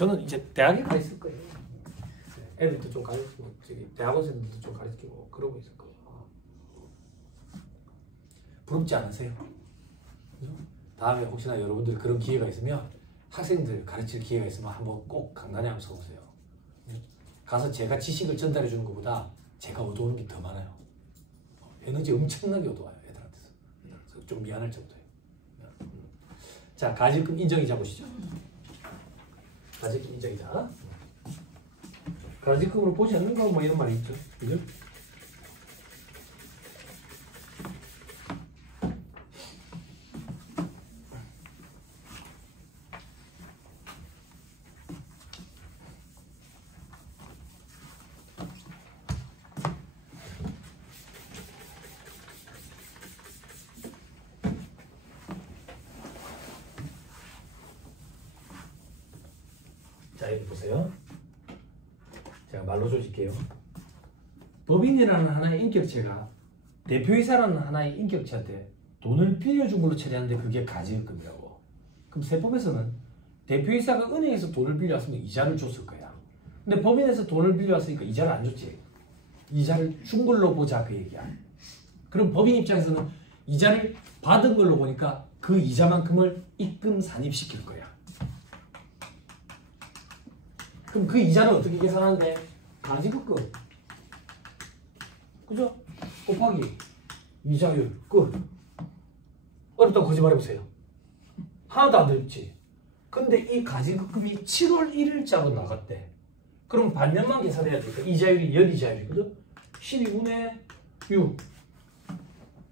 저는 이제 대학에 가 있을 거예요. 애들도 좀 가르치고 대학원생들도 좀 가르치고 그러고 있을 거예요. 부럽지 않으세요? 그죠? 다음에 혹시나 여러분들 그런 기회가 있으면 학생들 가르칠 기회가 있으면 한번 꼭 강단에 한번 서보세요. 가서 제가 지식을 전달해 주는 것보다 제가 얻어오는 게 더 많아요. 에너지 엄청나게 얻어와요. 애들한테서. 그래서 좀 미안할 정도예요. 자, 가지금 인정이자 보시죠. 가지금 인정이자. 가지금으로 보지 않는 거 뭐 이런 말이 있죠. 그죠? 자, 여기 보세요. 제가 말로 조질게요. 법인이라는 하나의 인격체가 대표이사라는 하나의 인격체한테 돈을 빌려준 걸로 처리하는데 그게 가지급금이라고. 그럼 세법에서는 대표이사가 은행에서 돈을 빌려왔으면 이자를 줬을 거야. 근데 법인에서 돈을 빌려왔으니까 이자를 안 줬지. 이자를 준 걸로 보자 그 얘기야. 그럼 법인 입장에서는 이자를 받은 걸로 보니까 그 이자만큼을 입금 산입시킬 거야. 그럼 그 이자는 어떻게 계산하는데? 가지급금. 그죠? 곱하기 이자율 끝. 어렵다고 거짓말해보세요. 하나도 안 어렵지. 근데 이 가지급금이 7월 1일자로 나갔대. 그럼 반년만 계산해야 되니까 이자율이 연이자율이 그죠? 12분의 6.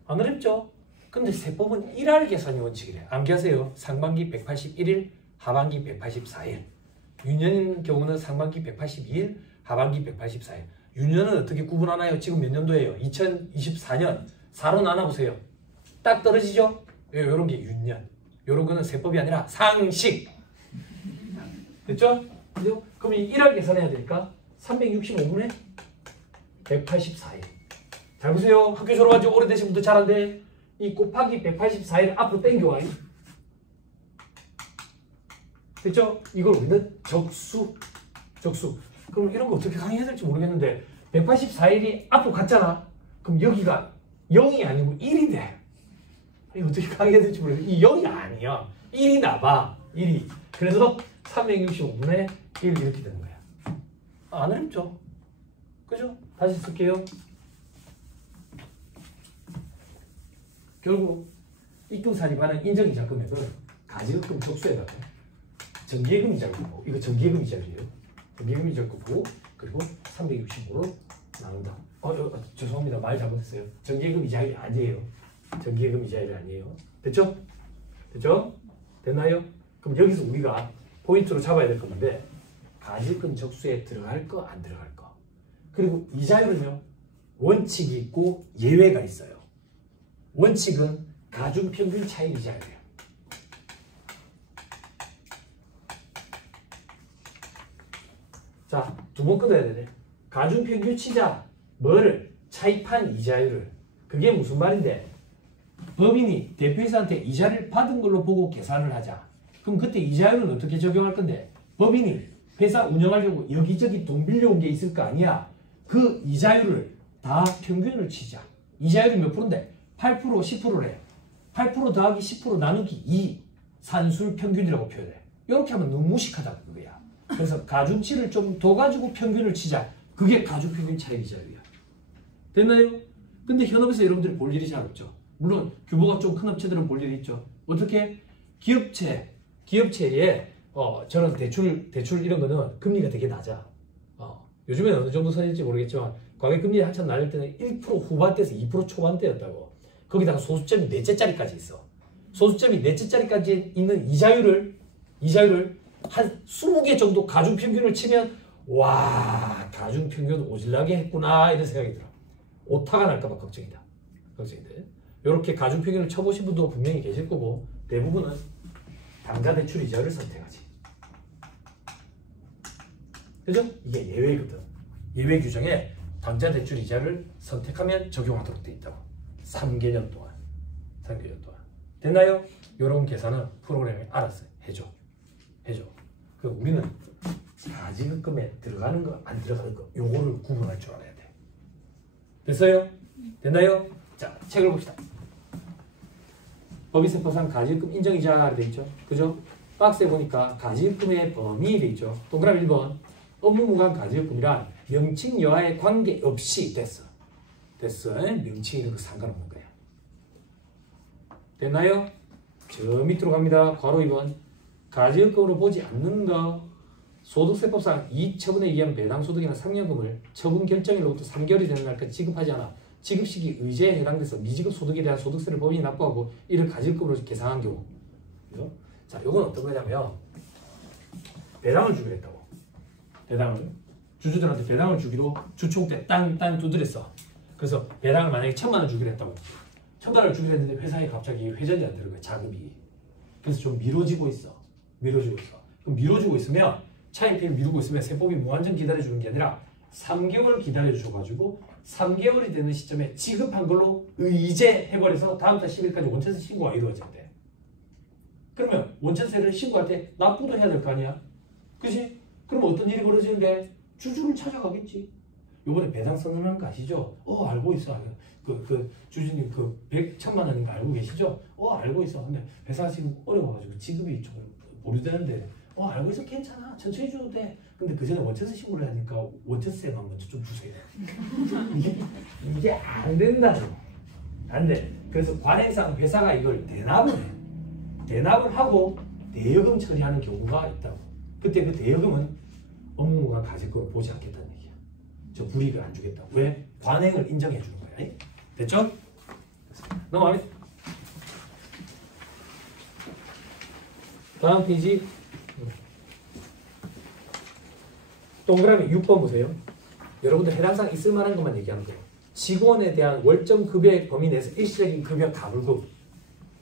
안 어렵죠? 근데 세법은 1할 계산이 원칙이래. 암기하세요. 상반기 181일, 하반기 184일. 유년인 경우는 상반기 182일, 하반기 184일. 유년은 어떻게 구분하나요? 지금 몇 년도예요? 2024년. 4로 나눠보세요. 딱 떨어지죠? 이런 게 윤년. 이런 거는 세법이 아니라 상식. 됐죠? 그죠? 그럼 이 1할 계산해야 되니까 365분의 184일. 잘 보세요. 학교 졸업한 지 오래되신 분들 잘한데 이 곱하기 184일 앞으로 땡겨와요. 됐죠? 이걸 우리는 적수. 그럼 이런 거 어떻게 강의해야 될지 모르겠는데 184일이 앞으로 갔잖아. 그럼 여기가 0이 아니고 1이 돼. 이거 어떻게 강의해야 될지 모르겠는데 이 0이 아니야. 1이 나봐. 1이. 그래서 365분의 1 이렇게 되는 거야. 안 어렵죠? 그죠? 다시 쓸게요. 결국 입금사립하는 인정이자 금액은 가지급금 적수에다가 정기예금 이자를 곱고 이거 정기예금 이자율이에요. 정기예금 이자를 곱고 그리고 365로 나눈다. 죄송합니다. 말 잘못했어요. 정기예금 이자율이 아니에요. 정기예금 이자율이 아니에요. 됐죠? 됐죠? 됐나요? 그럼 여기서 우리가 포인트로 잡아야 될 건데 가지급금 적수에 들어갈 거 안 들어갈 거. 그리고 이자율은요. 원칙이 있고 예외가 있어요. 원칙은 가중평균 차익 이자율이에요. 자, 두 번 끊어야 되네. 가중평균 치자 뭐를? 차입한 이자율을. 그게 무슨 말인데? 법인이 대표이사한테 이자를 받은 걸로 보고 계산을 하자. 그럼 그때 이자율은 어떻게 적용할 건데? 법인이 회사 운영하려고 여기저기 돈 빌려온 게 있을 거 아니야. 그 이자율을 다 평균을 치자. 이자율이 몇 프로인데? 8%, 10%래. 8% 더하기 10% 나누기 2. 산술 평균이라고 표현해. 이렇게 하면 너무 무식하다 그거야. 그래서 가중치를 좀 더 가지고 평균을 치자. 그게 가중평균 차익 이자율이야. 됐나요? 근데 현업에서 여러분들이 볼 일이 잘 없죠. 물론 규모가 좀 큰 업체들은 볼 일이 있죠. 어떻게? 기업체에 저런 대출 이런 거는 금리가 되게 낮아. 요즘에는 어느 정도 선일지 모르겠지만 과거금리 한참 날릴 때는 1% 후반대에서 2% 초반대였다고. 거기다가 소수점이 4채짜리까지 있어. 소수점이 4채짜리까지 있는 이자율을 한 20개 정도 가중평균을 치면 와 가중평균 오질나게 했구나 이런 생각이 들어. 오타가 날까봐 걱정이다. 걱정인데 이렇게 가중평균을 쳐보신 분도 분명히 계실 거고 대부분은 당좌대출 이자율을 선택하지. 그죠? 이게 예외거든. 예외 규정에 당좌대출 이자를 선택하면 적용하도록 돼 있다고. 3개년 동안. 됐나요? 이런 계산은 프로그램이 알아서 해줘. 그 우리는 가지급금에 들어가는 거 안 들어가는 거 요거를 구분할 줄 알아야 돼. 됐어요? 됐나요? 자, 책을 봅시다. 법인세법상 가지급금 인정이자 돼 있죠. 그죠? 박스에 보니까 가지급금의 범위 돼 있죠. 동그라미 1번. 업무무관 가지급금이란 명칭 여하에 관계없이 됐어. 명칭 이런 거 상관없는 거야. 됐나요? 저 밑으로 갑니다. 괄호 2번. 가지급금으로 보지 않는 거. 소득세법상 이처분에 의한 배당소득이나 상여금을 처분 결정일로부터 3개월이 되는 날까지 지급하지 않아 지급시기 의제에 해당돼서 미지급 소득에 대한 소득세를 법인이 납부하고 이를 가지급금으로 계상한 경우. 그죠? 자, 요건 어떤 거냐면 배당을 주기로 했다고. 배당을 주주들한테 배당을 주기로 주총 때 땅 두드렸어. 그래서 배당을 만약에 1,000만 원 주기로 했다고. 1,000만 원 주기로 했는데 회사에 갑자기 회전이 안 되는 거야. 자금이. 그래서 좀 미뤄지고 있어. 그럼 미뤄지고 있으면 차입비를 미루고 있으면 세법이 무한정 기다려주는 게 아니라 3개월 기다려줘가지고 3개월이 되는 시점에 지급한 걸로 의제해버려서 다음 달 10일까지 원천세 신고가 이루어진대. 그러면 원천세를 신고할 때 납부도 해야 될 거 아니야? 그치? 그럼 어떤 일이 벌어지는데? 주주를 찾아가겠지. 요번에 배당 선언하는 거 아시죠? 알고 있어. 주주님 100,000만 원인 거 알고 계시죠? 알고 있어. 근데 회사가 지금 어려워가지고 지급이 좀 보류되는데 알고 있어. 괜찮아. 천천히 줘도 돼. 근데 그 전에 원천세 신고를 해야 하니까 원천세만 먼저 좀 주세요. 이게 안 된다고. 안 돼. 그래서 관행상 회사가 이걸 대납을 해. 대납을 하고 대여금 처리하는 경우가 있다고. 그때 그 대여금은 업무무관 가지급금을 보지 않겠다는 얘기야. 저 불이익을 안 주겠다고. 왜? 관행을 인정해 주는 거야. 됐죠? 넘어가면 다음 페이지 동그라미 6번 보세요. 여러분들 해당사항 있을 만한 것만 얘기하는 거예요. 직원에 대한 월정 급여의 범위 내에서 일시적인 급여 가불금.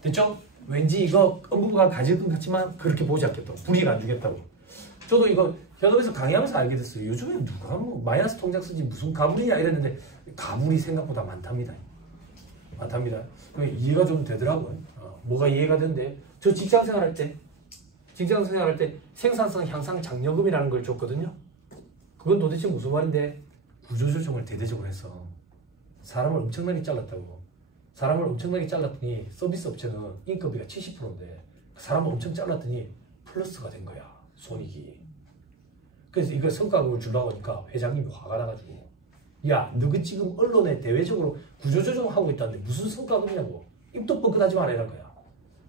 됐죠? 왠지 이거 업무부가 가지급금 같지만 그렇게 보지 않겠다고. 불이익 안 주겠다고. 저도 이거 현업에서 강의하면서 알게 됐어요. 요즘에 누가 마이너스 통장 쓰지 무슨 가불이냐 이랬는데 가불이 생각보다 많답니다. 이해가 좀 되더라고요. 뭐가 이해가 되는데 저 직장생활 할 때 생산성 향상 장려금이라는 걸 줬거든요. 그건 도대체 무슨 말인데 구조조정을 대대적으로 했어. 사람을 엄청나게 잘랐다고. 사람을 엄청나게 잘랐더니 서비스 업체는 인건비가 70%인데 사람을 엄청 잘랐더니 플러스가 된 거야. 손익이. 그래서 이거 성과급을 주려고 하니까 회장님이 화가 나가지고 야, 너그 지금 언론에 대외적으로 구조조정하고 있다는데 무슨 성과급이냐고. 입도 뻥끗하지 말아야 할 거야.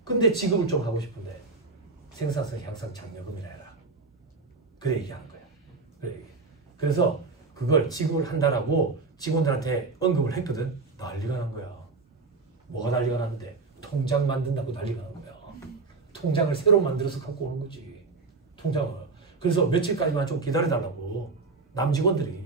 근데 지급을 좀 하고 싶은데 생산성 향상 장려금이라 해라. 그래 얘기하는 거야. 그래서 그걸 지급을 한다라고 직원들한테 언급을 했거든. 난리가 난 거야. 뭐가 난리가 났는데 통장 만든다고 난리가 난 거야. 통장을 새로 만들어서 갖고 오는 거지. 통장을. 그래서 며칠까지만 좀 기다려달라고 남직원들이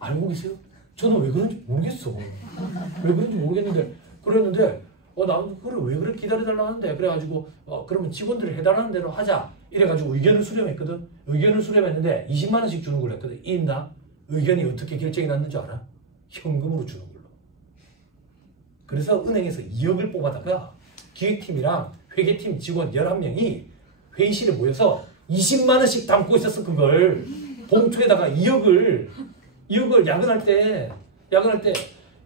알고 계세요? 저는 왜 그런지 모르겠어. 왜 그런지 모르겠는데 그랬는데 나는 그래 왜 그래 기다려달라고 하는데 그래가지고 그러면 직원들이 해달라는 대로 하자 이래가지고 의견을 수렴했거든. 의견을 수렴했는데 20만 원씩 주는 걸로 했거든. 1인당. 의견이 어떻게 결정이 났는 줄 알아? 현금으로 주는 걸로. 그래서 은행에서 2억을 뽑아다가 기획팀이랑 회계팀 직원 11명이 회의실에 모여서 20만 원씩 담고 있었어. 그걸 봉투에다가 2억을 야근할 때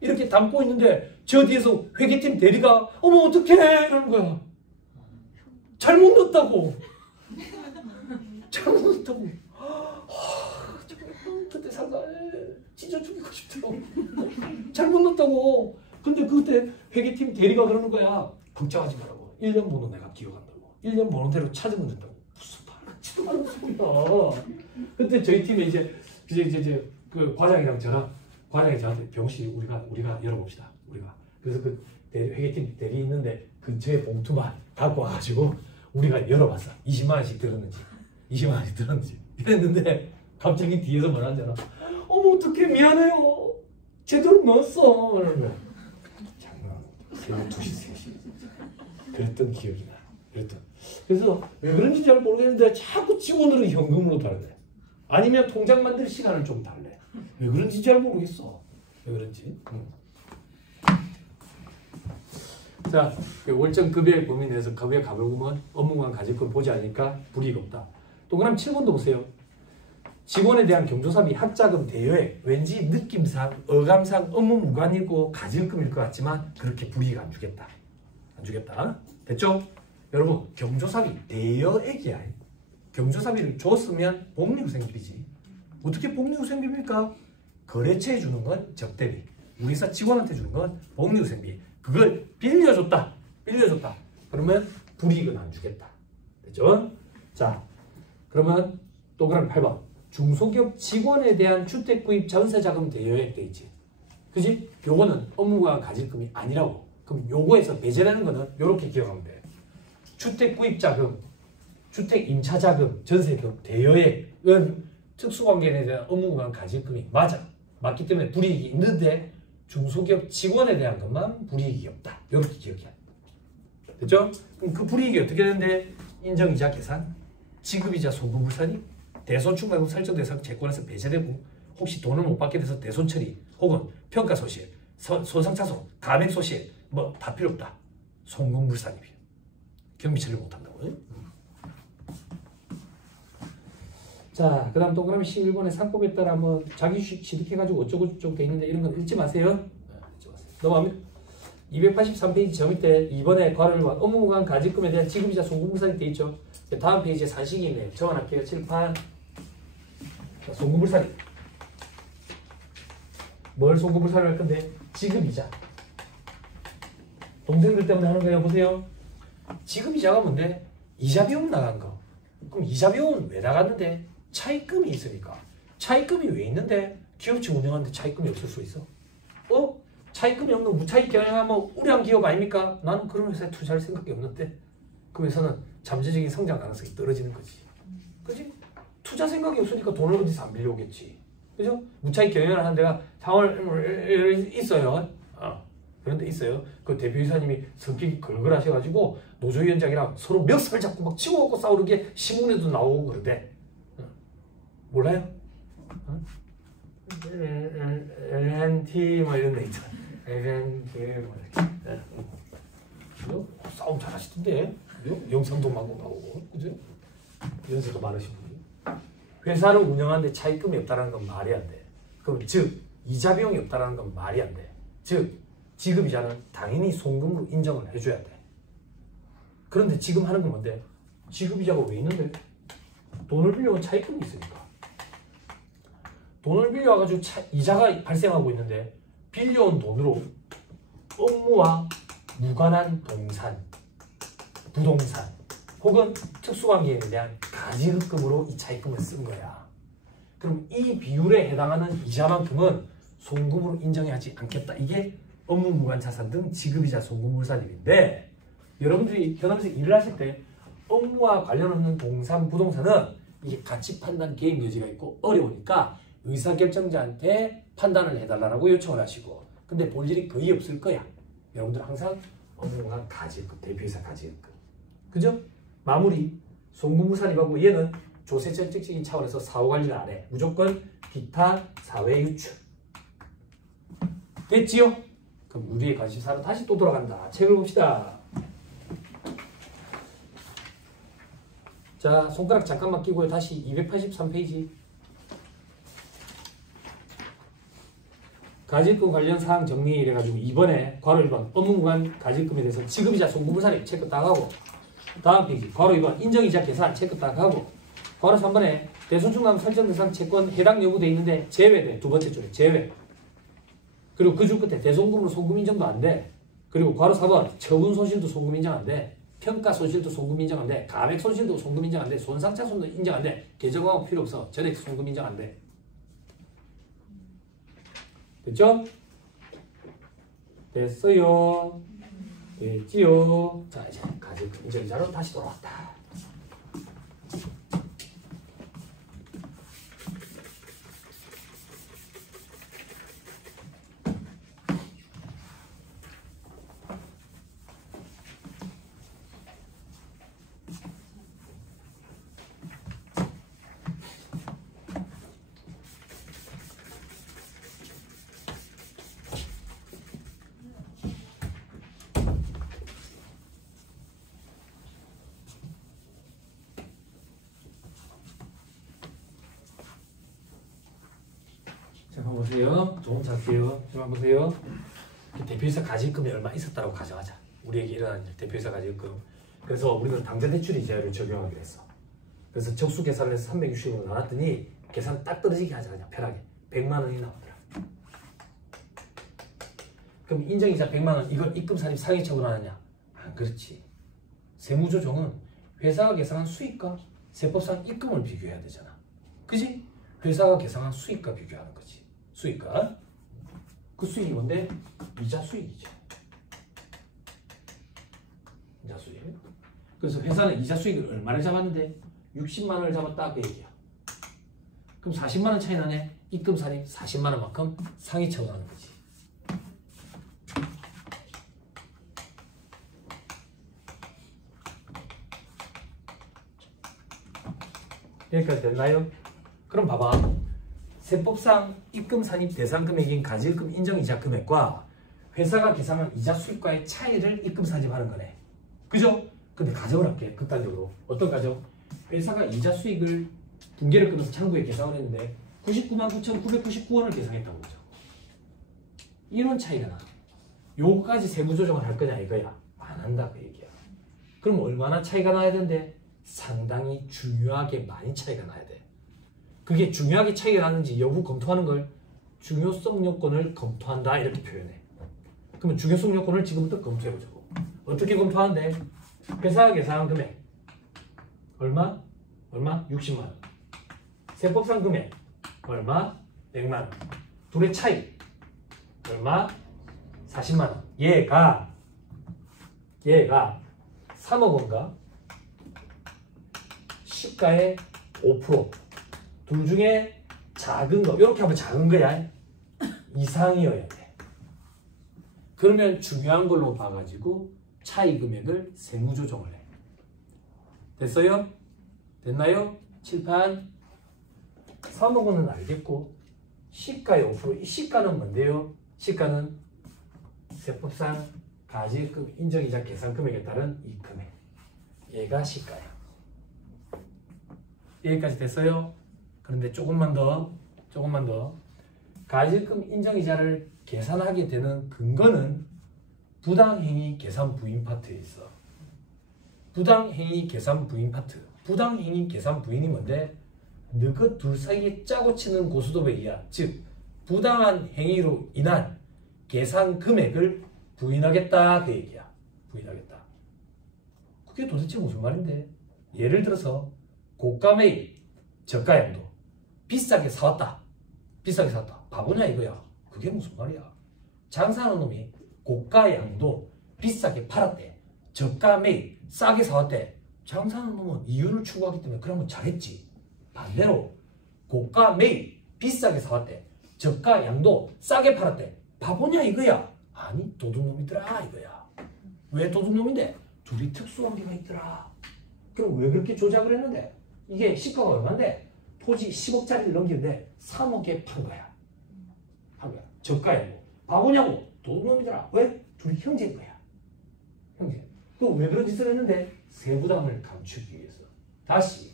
이렇게 담고 있는데 저 뒤에서 회계팀 대리가 어머 어떡해 이러는 거야. 잘못 넣었다고. 그때 상가 찢어 죽이고 싶더라고. 잘못 넣었다고. 근데 그때 회계팀 대리가 그러는 거야. 걱정하지 말라고. 1년 번호 내가 기억한다고. 1년 번호대로 찾으면 된다고. 무슨 말을지도 않은 소리야. 그때 저희 팀에 이제 그 과장이랑 과장이 저한테 병실 우리가 열어봅시다. 그래서 그 회계팀 대리 있는데 근처에 봉투만 갖고 와가지고 우리가 열어봤어. 20만 원씩 들었는지 이랬는데 갑자기 뒤에서 뭐라 하잖아. 어머 어떡해 미안해요. 제대로 넣었어. 그러는 거야. 장난하고 새벽 2시 3시 그랬던 기억이 나. 그래서 왜 그런지 잘 모르겠는데 자꾸 직원들은 현금으로 달래. 아니면 통장 만들 시간을 좀 달래. 왜 그런지 잘 모르겠어. 왜 그런지. 자, 월정 급여의 범위 내에서 급여 가불금은 업무관 가질권 보지 않으니까 불이익 없다. 동그라미 7번도 보세요. 직원에 대한 경조사비, 학자금, 대여액 왠지 느낌상, 어감상 업무 무관이고 가질금일 것 같지만 그렇게 불이익 안 주겠다. 안 주겠다. 됐죠? 여러분 경조사비 대여액이야. 경조사비를 줬으면 복리후생비지. 어떻게 복리후생비입니까? 거래처에 주는 건 적대비, 우리 회사 직원한테 주는 건 복리후생비. 그걸 빌려줬다. 그러면 불이익은 안 주겠다. 됐죠? 자, 그러면 동그라미 8번. 중소기업 직원에 대한 주택구입 전세자금 대여액 돼 있지. 그지? 요거는 업무관 가질금이 아니라고. 그럼 요거에서 배제되는 거는 요렇게 기억하면 돼. 주택구입자금, 주택임차자금, 전세금, 대여액은 특수관계인에 대한 업무관 가질금이 맞기 때문에 불이익이 있는데 중소기업 직원에 대한 것만 불이익이 없다. 이렇게 기억해야 돼. 됐죠? 그럼 그 불이익이 어떻게 되는데 인정이자 계산, 지급이자 소급물산이 대손축 말고 설정 대상 채권에서 배제되고 혹시 돈을 못 받게 돼서 대손 처리 혹은 평가 소실, 손상차손, 가맹 소실 뭐 다 필요 없다. 송금물산입니다. 경비 처리를 못 한다고요. 자, 그 다음 동그라미 11번에 상법에 따라 한번 자기 취득해가지고 어쩌고저쩌고 돼 있는데 이런 건 읽지 마세요. 읽지 마세요. 넘어가면 283페이지 저 밑에 2번에 괄호를 봐. 업무관 가질금에 대한 지급이자 송금물산이 돼 있죠. 다음 페이지에 산식이네. 적어놨게요. 칠판. 자, 송금물산이. 뭘 송금물산을 할 건데? 지급이자. 동생들 때문에 하는 거예요. 보세요. 지급이자가 뭔데? 이자 비용 나간 거. 그럼 이자 비용은 왜 나갔는데? 차입금이 있으니까. 차입금이 왜 있는데? 기업체 운영하는데 차입금이 없을 수 있어? 차입금이 없는 무차입 경영하면 우량 기업 아닙니까? 나는 그런 회사에 투자할 생각이 없는데 그 회사는 잠재적인 성장 가능성이 떨어지는 거지. 그지? 투자 생각이 없으니까 돈을 어디서 안 빌려오겠지. 그죠? 무차입 경영을 하는 데가 상월 있어요. 그런 데 있어요. 그 대표이사님이 성격이 걸걸하셔가지고 노조위원장이랑 서로 멱살 잡고 막 치고받고 싸우는 게 신문에도 나오고 그러대. 몰라요? LNT 뭐 이런 데 있잖아. LNT 뭐 이렇게. 싸움 잘하시던데. 영상도 막 나오고. 그죠? 연세도 많으신 분이. 회사를 운영하는데 차입금이 없다는 건 말이 안 돼. 그럼 즉 이자 비용이 없다는 건 말이 안 돼. 즉 지급이자는 당연히 송금으로 인정을 해줘야 돼. 그런데 지금 하는 건 뭔데? 지급이자가 왜 있는데? 돈을 빌려온 차입금이 있으니까. 돈을 빌려와가지고 이자가 발생하고 있는데 빌려온 돈으로 업무와 무관한 부동산 혹은 특수관계인에 대한 가지급금으로 이 차입금을 쓴 거야. 그럼 이 비율에 해당하는 이자만큼은 송금으로 인정하지 않겠다. 이게 업무 무관 자산 등 지급이자 송금물산입인데 여러분들이 현업에서 일을 하실 때 업무와 관련 없는 부동산은 이게 가치 판단 개입 여지가 있고 어려우니까 의사결정자한테 판단을 해달라고 요청을 하시고 근데 볼 일이 거의 없을 거야. 여러분들 항상 업무무관 가지급, 대표이사 가지급. 그죠? 마무리. 송금물산입하고 얘는 조세정책적인 차원에서 사후관리를 안 해. 무조건 기타 사회유출. 됐지요? 그럼 우리의 관심사로 다시 또 돌아간다. 책을 봅시다. 자, 손가락 잠깐만 끼고요. 다시 283페이지. 가질금 관련 사항 정리 이래가지고 이번에 괄호 1번 업무무관 가질금에 대해서 지급이자 송금물산입 체크 딱 하고 다음 페이지 괄호 2번 인정이자 계산 체크 딱 하고 괄호 3번에 대손충남 설정 대상 채권 해당 여부 돼 있는데 제외돼. 두 번째 줄에 제외. 그리고 그 줄 끝에 대손금으로 송금 인정도 안 돼. 그리고 괄호 4번 처분 손실도 송금 인정 안 돼. 평가 손실도 송금 인정 안 돼. 가액 손실도 송금 인정 안 돼. 손상차손도 인정 안 돼. 계정하고 필요 없어. 전액 송금 인정 안 돼. 됐죠? 됐어요. 됐지요. 자, 이제 가질금 인정자로 다시 돌아왔다. 보세요. 좀 잘게요. 좀 보세요. 대표이사 가지금이 얼마 있었다고 가정하자. 우리에게 일어난 일, 대표이사 가지금. 그래서 우리는 당좌대출 이자율을 적용하기로 했어. 그래서 적수 계산을 해서 360으로 나눴더니 계산 딱 떨어지게 하자. 그냥 편하게. 100만 원이 나오더라. 그럼 인정이자 100만 원 이걸 입금사님 상위적으로 하느냐? 안 그렇지. 세무조정은 회사가 계산한 수익과 세법상 입금을 비교해야 되잖아. 그지? 회사가 계산한 수익과 비교하는 거지. 수익과. 그 수익이 뭔데? 이자 수익이죠. 이자 수익. 그래서 회사는 이자 수익을 얼마를 잡았는데? 60만 원을 잡았다 그 얘기야. 그럼 40만 원 차이 나네. 입금사님 40만 원만큼 상위 처분하는 거지. 여기까지 됐나요? 그럼 봐봐. 세법상 입금 산입 대상 금액인 가지입금 인정이자 금액과 회사가 계산한 이자 수익과의 차이를 입금 산입하는 거네. 그죠? 근데 가정을 할게. 극단적으로. 어떤 가정? 회사가 이자 수익을 분기를 끊어서 창구에 계산을 했는데 99만 9,999원을 계산했다고 보죠. 이런 차이가 나. 요거까지 세무 조정을 할 거냐 이거야. 안 한다 그 얘기야. 그럼 얼마나 차이가 나야 되는데? 상당히 중요하게 많이 차이가 나야 돼. 그게 중요하게 차이가 나는지 여부 검토하는 걸 중요성 요건을 검토한다 이렇게 표현해. 그러면 중요성 요건을 지금부터 검토해보자고. 어떻게 검토하는데? 회사가 계산한 금액 얼마? 얼마? 60만 원. 세법상 금액 얼마? 100만 원. 둘의 차이 얼마? 40만 원. 얘가 3억 원가? 시가의 5%. 둘 중에 작은 거, 이렇게 하면 작은 거야. 이상이어야 돼. 그러면 중요한 걸로 봐가지고 차이 금액을 세무조정을 해. 됐어요? 됐나요? 칠판. 3억 원은 알겠고 시가의 5%. 이 시가는 뭔데요? 시가는 세법상 가지금 인정이자 계산 금액에 따른 이 금액. 얘가 시가야. 여기까지 됐어요? 그런데 조금만 더 가지금 인정이자를 계산하게 되는 근거는 부당행위 계산 부인 파트에 있어. 부당행위 계산 부인 파트. 부당행위 계산 부인이 뭔데? 너그 둘 사이에 짜고 치는 고스톱에 의한, 즉 부당한 행위로 인한 계산 금액을 부인하겠다 그 얘기야. 부인하겠다. 그게 도대체 무슨 말인데? 예를 들어서 고가 매입, 저가 양도. 비싸게 사왔다. 비싸게 샀다. 바보냐 이거야. 그게 무슨 말이야. 장사하는 놈이 고가 양도 비싸게 팔았대. 저가 매입, 싸게 사왔대. 장사하는 놈은 이윤을 추구하기 때문에 그러면 잘했지. 반대로 고가 매입, 비싸게 사왔대. 저가 양도 싸게 팔았대. 바보냐 이거야. 아니 도둑놈이더라 이거야. 왜 도둑놈인데? 둘이 특수관계가 있더라. 그럼 왜 그렇게 조작을 했는데? 이게 시가가 얼마인데? 토지 10억짜리를 넘기는데 3억에 판 거야. 저가에. 바보냐고? 도둑놈이더라. 왜? 둘이 형제인 거야. 형제. 또 왜 그런 짓을 했는데? 세부담을 감추기 위해서. 다시.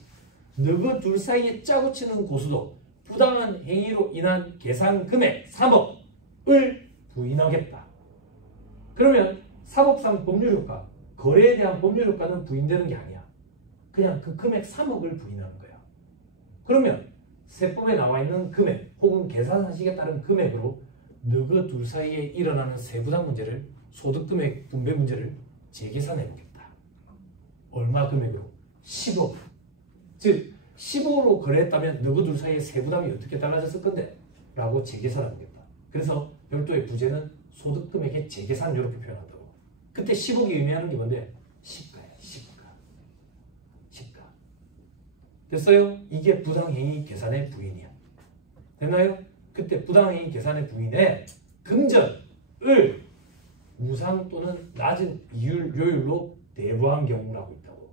너그 둘 사이에 짜고 치는 고수도 부당한 행위로 인한 계산 금액 3억을 부인하겠다. 그러면 사법상 법률효과, 거래에 대한 법률효과는 부인되는 게 아니야. 그냥 그 금액 3억을 부인하는 거야. 그러면 세법에 나와 있는 금액 혹은 계산상식에 따른 금액으로 너그 둘 사이에 일어나는 세부담 문제를, 소득금액 분배 문제를 재계산해 보겠다. 얼마 금액으로? 10억. 즉 15로 거래했다면 너그 둘 사이의 세부담이 어떻게 달라졌을 건데? 라고 재계산해 보겠다. 그래서 별도의 부제는 소득금액의 재계산 이렇게 표현한다고. 그때 10억이 의미하는 게 뭔데? 시가야. 시가. 됐어요? 이게 부당행위 계산의 부인이야. 됐나요? 그때 부당행위 계산의 부인에 금전을 무상 또는 낮은 요율로 내부한 경우라고 있다고.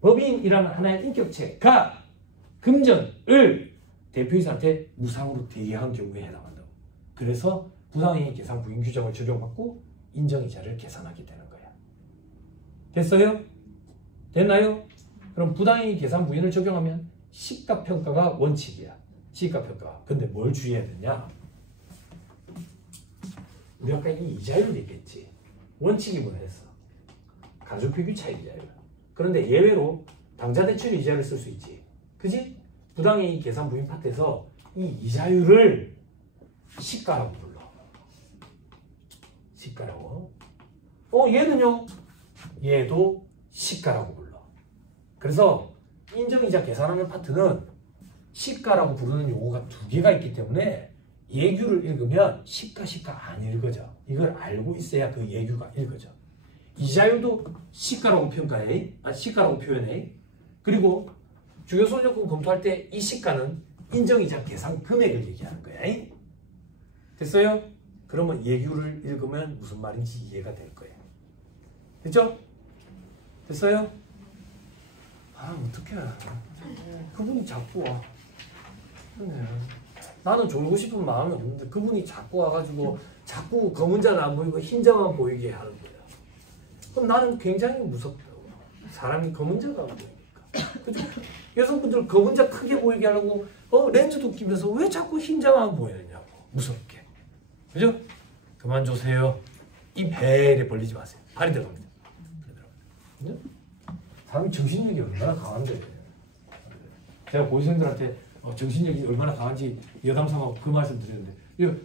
법인이라는 하나의 인격체가 금전을 대표이사한테 무상으로 대여한 경우에 해당한다고. 그래서 부당행위 계산 부인 규정을 적용받고 인정이자를 계산하게 되는 거야. 됐어요? 됐나요? 그럼 부당행위 계산 부인을 적용하면 시가평가가 원칙이야. 시가평가. 근데 뭘 주의해야 되냐? 우리 아까 이 이자율이 있겠지. 원칙이 뭐였어? 가중평균 차익 이자율. 그런데 예외로 당좌대출 이자를 쓸 수 있지. 그지? 부당이익 계산 부인 파트에서 이 이자율을 시가라고 불러. 시가라고. 얘는요? 얘도 시가라고 불러. 그래서 인정이자 계산하는 파트는 시가라고 부르는 용어가 두 개가 있기 때문에 예규를 읽으면 시가 안 읽어져. 이걸 알고 있어야 그 예규가 읽어져. 이자율도 시가라고 평가해. 시가라고 표현해. 그리고 주요손익금 검토할 때 이 시가는 인정이자 계산 금액을 얘기하는 거야. 됐어요? 그러면 예규를 읽으면 무슨 말인지 이해가 될 거예요. 됐죠? 됐어요? 어떡해. 그분이 자꾸 와. 나는 졸고 싶은 마음이 없는데 그분이 자꾸 와가지고 자꾸 검은자는 안 보이고 흰자만 보이게 하는 거야. 그럼 나는 굉장히 무섭다고. 사람이 검은자가 안 보이니까. 그죠? 여성분들 검은자 크게 보이게 하려고 렌즈도 끼면서 왜 자꾸 흰자만 보이느냐고. 무섭게. 그죠? 그만 주세요. 입 해를 벌리지 마세요. 발이 들어갑니다. 그죠? 사람이 정신력이 얼마나 강한데. 제가 고시생들한테 정신력이 얼마나 강한지 여담삼아 그 말씀 드렸는데,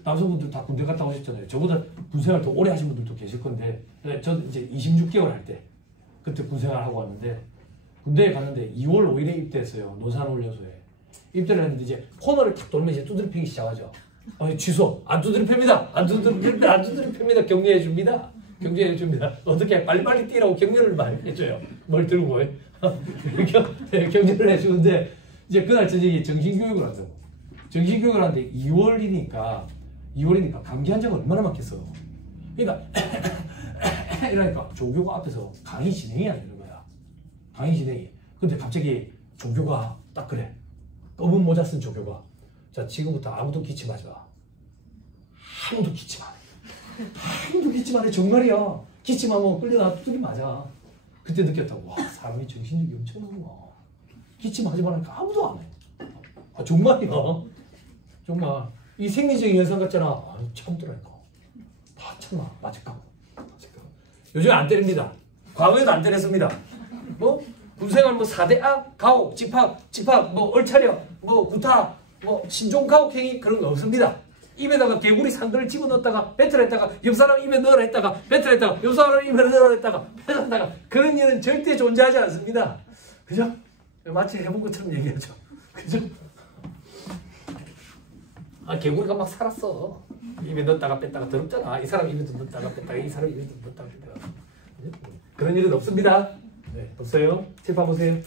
남성분들 다 군대 갔다 오셨잖아요. 저보다 군생활 더 오래 하신 분들도 계실 건데, 저는 이제 26개월 할 때 그때 군생활 하고 왔는데, 군대에 갔는데 2월 5일에 입대했어요. 논산훈련소에 입대를 했는데 이제 코너를 탁 돌면 이제 두드려 패기 시작하죠. 취소. 안 두드려 팹니다. 안 두드려 팹니다. 안 두드려 팹니다. 격려해 줍니다. 경제해 줍니다. 어떻게 빨리빨리 뛰라고 격려를 많이 해줘요. 뭘 들고 격려를 해주는데, 이제 그날 저녁에 정신교육을 한다고. 정신교육을 하는데 2월이니까 감기 환자가 얼마나 많겠어. 그러니까 이러니까 조교가 앞에서 강의 진행이 안 되는 거야. 강의 진행이. 근데 갑자기 조교가 딱 그래. 검은 모자 쓴 조교가, 자, 지금부터 아무도 기침하지 마. 아무도 기침 안 해. 아무도 기침 안 해. 정말이야. 기침하면 끌려나 두들기 맞아. 그때 느꼈다고. 와, 사람이 정신력이 엄청나구나. 기침하지 말라니까 아무도 안 해. 정말이야. 정말. 이 생리적인 현상 같잖아. 참더라니까. 참나. 맞을까? 요즘 안 때립니다. 과거에도 안 때렸습니다. 군생활 4대악, 가혹, 집합, 얼차려, 구타, 신종 가혹행위 그런 거 없습니다. 입에다가 개구리 상글을 집어넣었다가 뱉어냈다가 옆 사람 입에 넣으라 했다가 뱉어냈다가 옆 사람 입에 넣으라 했다가 뱉어냈다가 그런 일은 절대 존재하지 않습니다. 그죠? 마치 해본 것처럼 얘기하죠. 그죠? 개구리가 막 살았어. 입에 넣었다가 뺐다가 더럽잖아. 이 사람 입에도 넣었다가 뺐다가 이 사람 입에도 넣었다가 뺐다가. 그런 일은 없습니다. 네, 없어요. 칠판 보세요.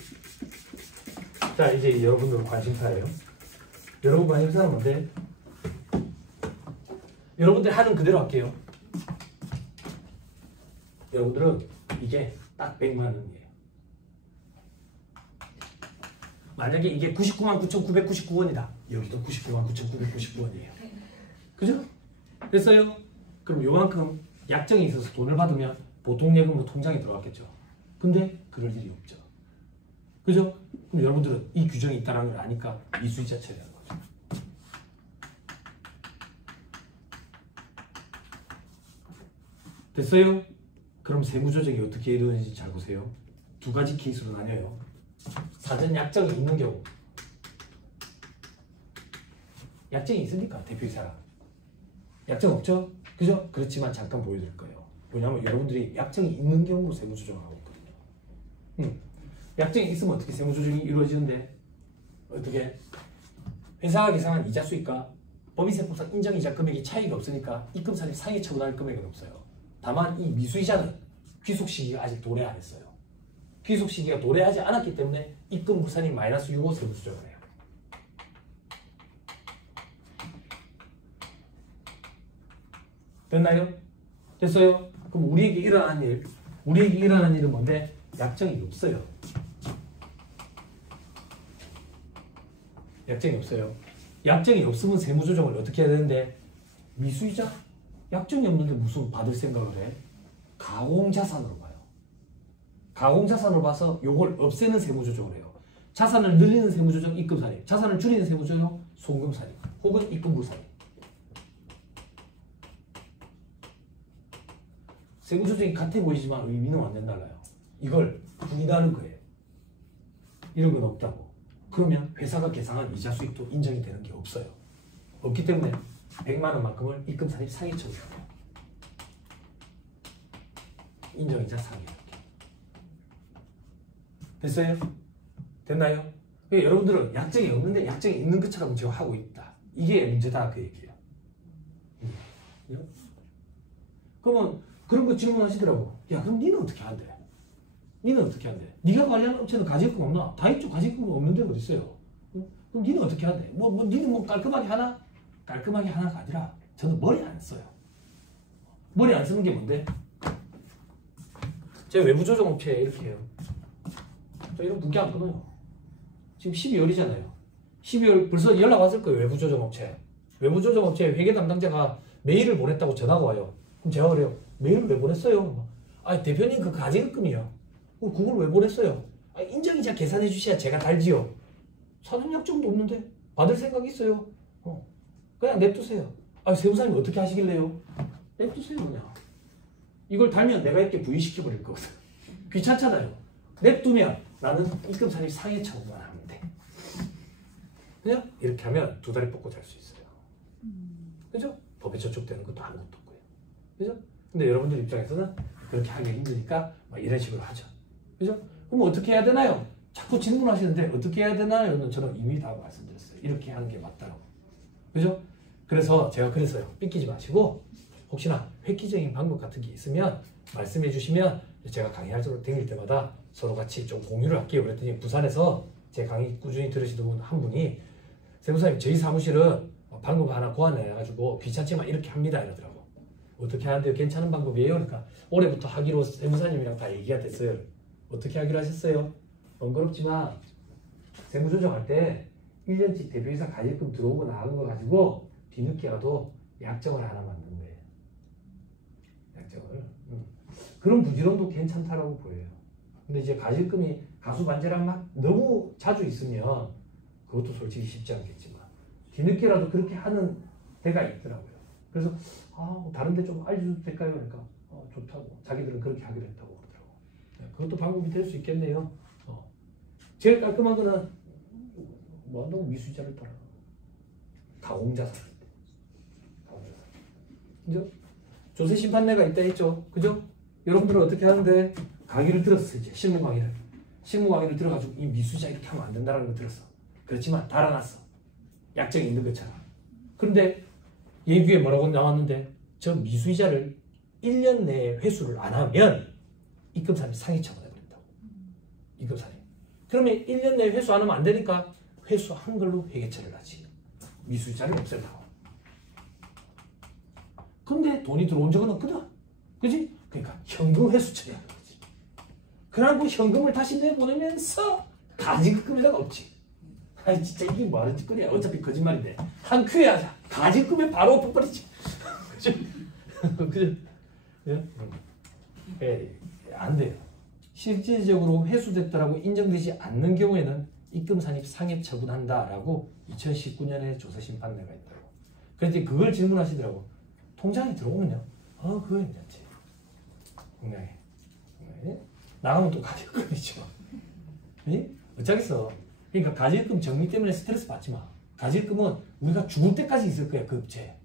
자, 이제 여러분들 관심사예요. 여러분 관심사는 뭔데? 여러분들 하는 그대로 할게요. 여러분들은 이게 딱 100만 원이에요. 만약에 이게 99만 9,999원이다. 여기도 99만 9,999원이에요. 그죠? 됐어요? 그럼 요만큼 약정이 있어서 돈을 받으면 보통 예금으로 통장에 들어갔겠죠. 근데 그럴 일이 없죠. 그죠? 그럼 여러분들은 이 규정이 있다는 걸 아니까 미수이자 처리하는 거죠. 됐어요? 그럼 세무조정이 어떻게 이루어지는지 잘 보세요. 두 가지 케이스로 나뉘어요. 사전 약정이 있는 경우. 약정이 있습니까? 대표이사랑. 약정 없죠? 그죠? 그렇지만 잠깐 보여드릴 거예요. 왜냐하면 여러분들이 약정이 있는 경우로 세무조정을 하고 있거든요. 약정이 있으면 어떻게 세무조정이 이루어지는데? 어떻게? 회사가 계산한 이자 수익과 법인세법상 인정이자 금액이 차이가 없으니까 입금사실 상해 처분할 금액은 없어요. 다만 이 미수이자는 귀속 시기가 아직 도래 안 했어요. 귀속 시기가 도래하지 않았기 때문에 입금 부산이 마이너스 6호 세무조정을 해요. 됐나요? 됐어요? 그럼 우리에게 일어난 일은 뭔데? 약정이 없어요. 약정이 없어요. 약정이 없으면 세무조정을 어떻게 해야 되는데? 미수이자? 약정이 없는데 무슨 받을 생각을 해? 가공자산으로 봐요. 가공자산으로 봐서 요걸 없애는 세무조정을 해요. 자산을 늘리는 세무조정 입금사례, 자산을 줄이는 세무조정 송금살인 혹은 입금부살인. 세무조정이 같아 보이지만 의미는 완전 달라요. 이걸 분리하는 거예요. 이런 건 없다고. 그러면 회사가 계산한 이자 수익도 인정이 되는 게 없어요. 없기 때문에 100만 원만큼을 입금살인 상해 처분해요. 인정이자 상해. 됐어요? 됐나요? 그러니까 여러분들은 약정이 없는데 약정이 있는 것처럼 지금 하고 있다. 이게 문제다 그 얘기예요. 그러면 그런 거 질문하시더라고. 야 그럼 니는 어떻게 한대? 니는 어떻게 한대? 네가 관리하는 업체는 가지금 없나? 다이쪽 가지금 없는데 어디 있어요? 그럼 니는 어떻게 한대? 니는 뭐 깔끔하게 하나? 깔끔하게 하나가 아니라 저는 머리 안 써요. 머리 안 쓰는 게 뭔데? 제 외부 조정 업체에 이렇게 해요. 저 이런 무게 안 끊어요. 지금 12월이잖아요. 12월 벌써 연락 왔을 거예요. 외부 조정 업체. 외부 조정 업체 회계 담당자가 메일을 보냈다고 전화가 와요. 그럼 제가 그래요. 메일을 왜 보냈어요? 아 대표님 그 가지급금이요. 그걸 왜 보냈어요? 아, 인정이자 계산해 주셔야 제가 달지요. 사전 약정도 없는데 받을 생각 있어요. 그냥 냅두세요. 아 세무사님 어떻게 하시길래요? 냅두세요 그냥. 이걸 달면 내가 이렇게 부의시켜 버릴 거거든. 귀찮잖아요. 냅두면 나는 입금살인 상해 처분만 하면 돼. 그냥 이렇게 하면 두 다리 뻗고 잘 수 있어요. 그죠? 법에 저촉되는 것도 아무것도 없고요. 그죠? 근데 여러분들 입장에서는 그렇게 하기 힘드니까 막 이런 식으로 하죠. 그죠? 그럼 어떻게 해야 되나요? 자꾸 질문하시는데 어떻게 해야 되나요? 저는 이미 다 말씀드렸어요. 이렇게 하는 게 맞다고. 그죠? 그래서 제가 그래서요. 삐끼지 마시고 혹시나 획기적인 방법 같은 게 있으면 말씀해 주시면 제가 강의할 때 다닐 때마다 서로 같이 좀 공유를 할게요. 그랬더니 부산에서 제 강의 꾸준히 들으시던 분 한 분이 세무사님 저희 사무실은 방법 하나 고안해가지고 귀찮지만 이렇게 합니다 이러더라고. 어떻게 하는데요? 괜찮은 방법이에요? 그러니까 올해부터 하기로 세무사님이랑 다 얘기가 됐어요. 어떻게 하기로 하셨어요? 번거롭지만 세무조정할 때 1년치 대표이사 가입금 들어오고 나간 거 가지고 뒤늦게 가도 약정을 하나 만든 거예요. 약정을. 그런 부지런도 괜찮다라고 보여요. 근데 이제 가입금이 가수반제랑 막 너무 자주 있으면 그것도 솔직히 쉽지 않겠지만 뒤늦게라도 그렇게 하는 데가 있더라고요. 그래서 다른 데 좀 알려줘도 될까요? 그러니까 좋다고. 자기들은 그렇게 하기로 했다고 그러더라고. 그것도 방법이 될 수 있겠네요. 제일 깔끔한 거는 뭐 한다고 미수자를 따라. 가공자산. 그죠? 조세심판례가 있다 했죠. 그죠? 여러분들은 어떻게 하는데 강의를 들었어. 이제 실무 강의를 들어가지고 이 미수자 이렇게 하면 안 된다는 거 들었어. 그렇지만 달아놨어. 약정이 있는 것처럼. 그런데 예규에 뭐라고 나왔는데 저 미수이자를 1년 내에 회수를 안 하면 입금살인 상해 처분해버린다고. 입금살인. 그러면 1년 내에 회수 안 하면 안 되니까 회수한 걸로 회계처리를 하지. 미수이자를 없애려고. 근데 돈이 들어온 적은 없거든. 그지? 그러니까 현금 회수 처리하는 거지. 그러고 현금을 다시 내보내면서 가지급금이라가 없지. 아니 진짜 이게 뭐하는 짓거리야. 어차피 거짓말인데 한 큐에 하자. 가지급에 바로 엎어버리지. 그죠? 그죠? 안 돼요. 실질적으로 회수됐다라고 인정되지 않는 경우에는 입금산입 상해 처분한다라고 2019년에 조사심판례가 있다고. 그런데 그걸 질문하시더라고. 통장에 들어오면요. 그거 괜찮지. 분명히. 나가면 또 가지급금이죠. 어쩌겠어. 그러니까 가지급금 정리 때문에 스트레스 받지 마. 가지급금은 우리가 죽을 때까지 있을 거야. 그 업체.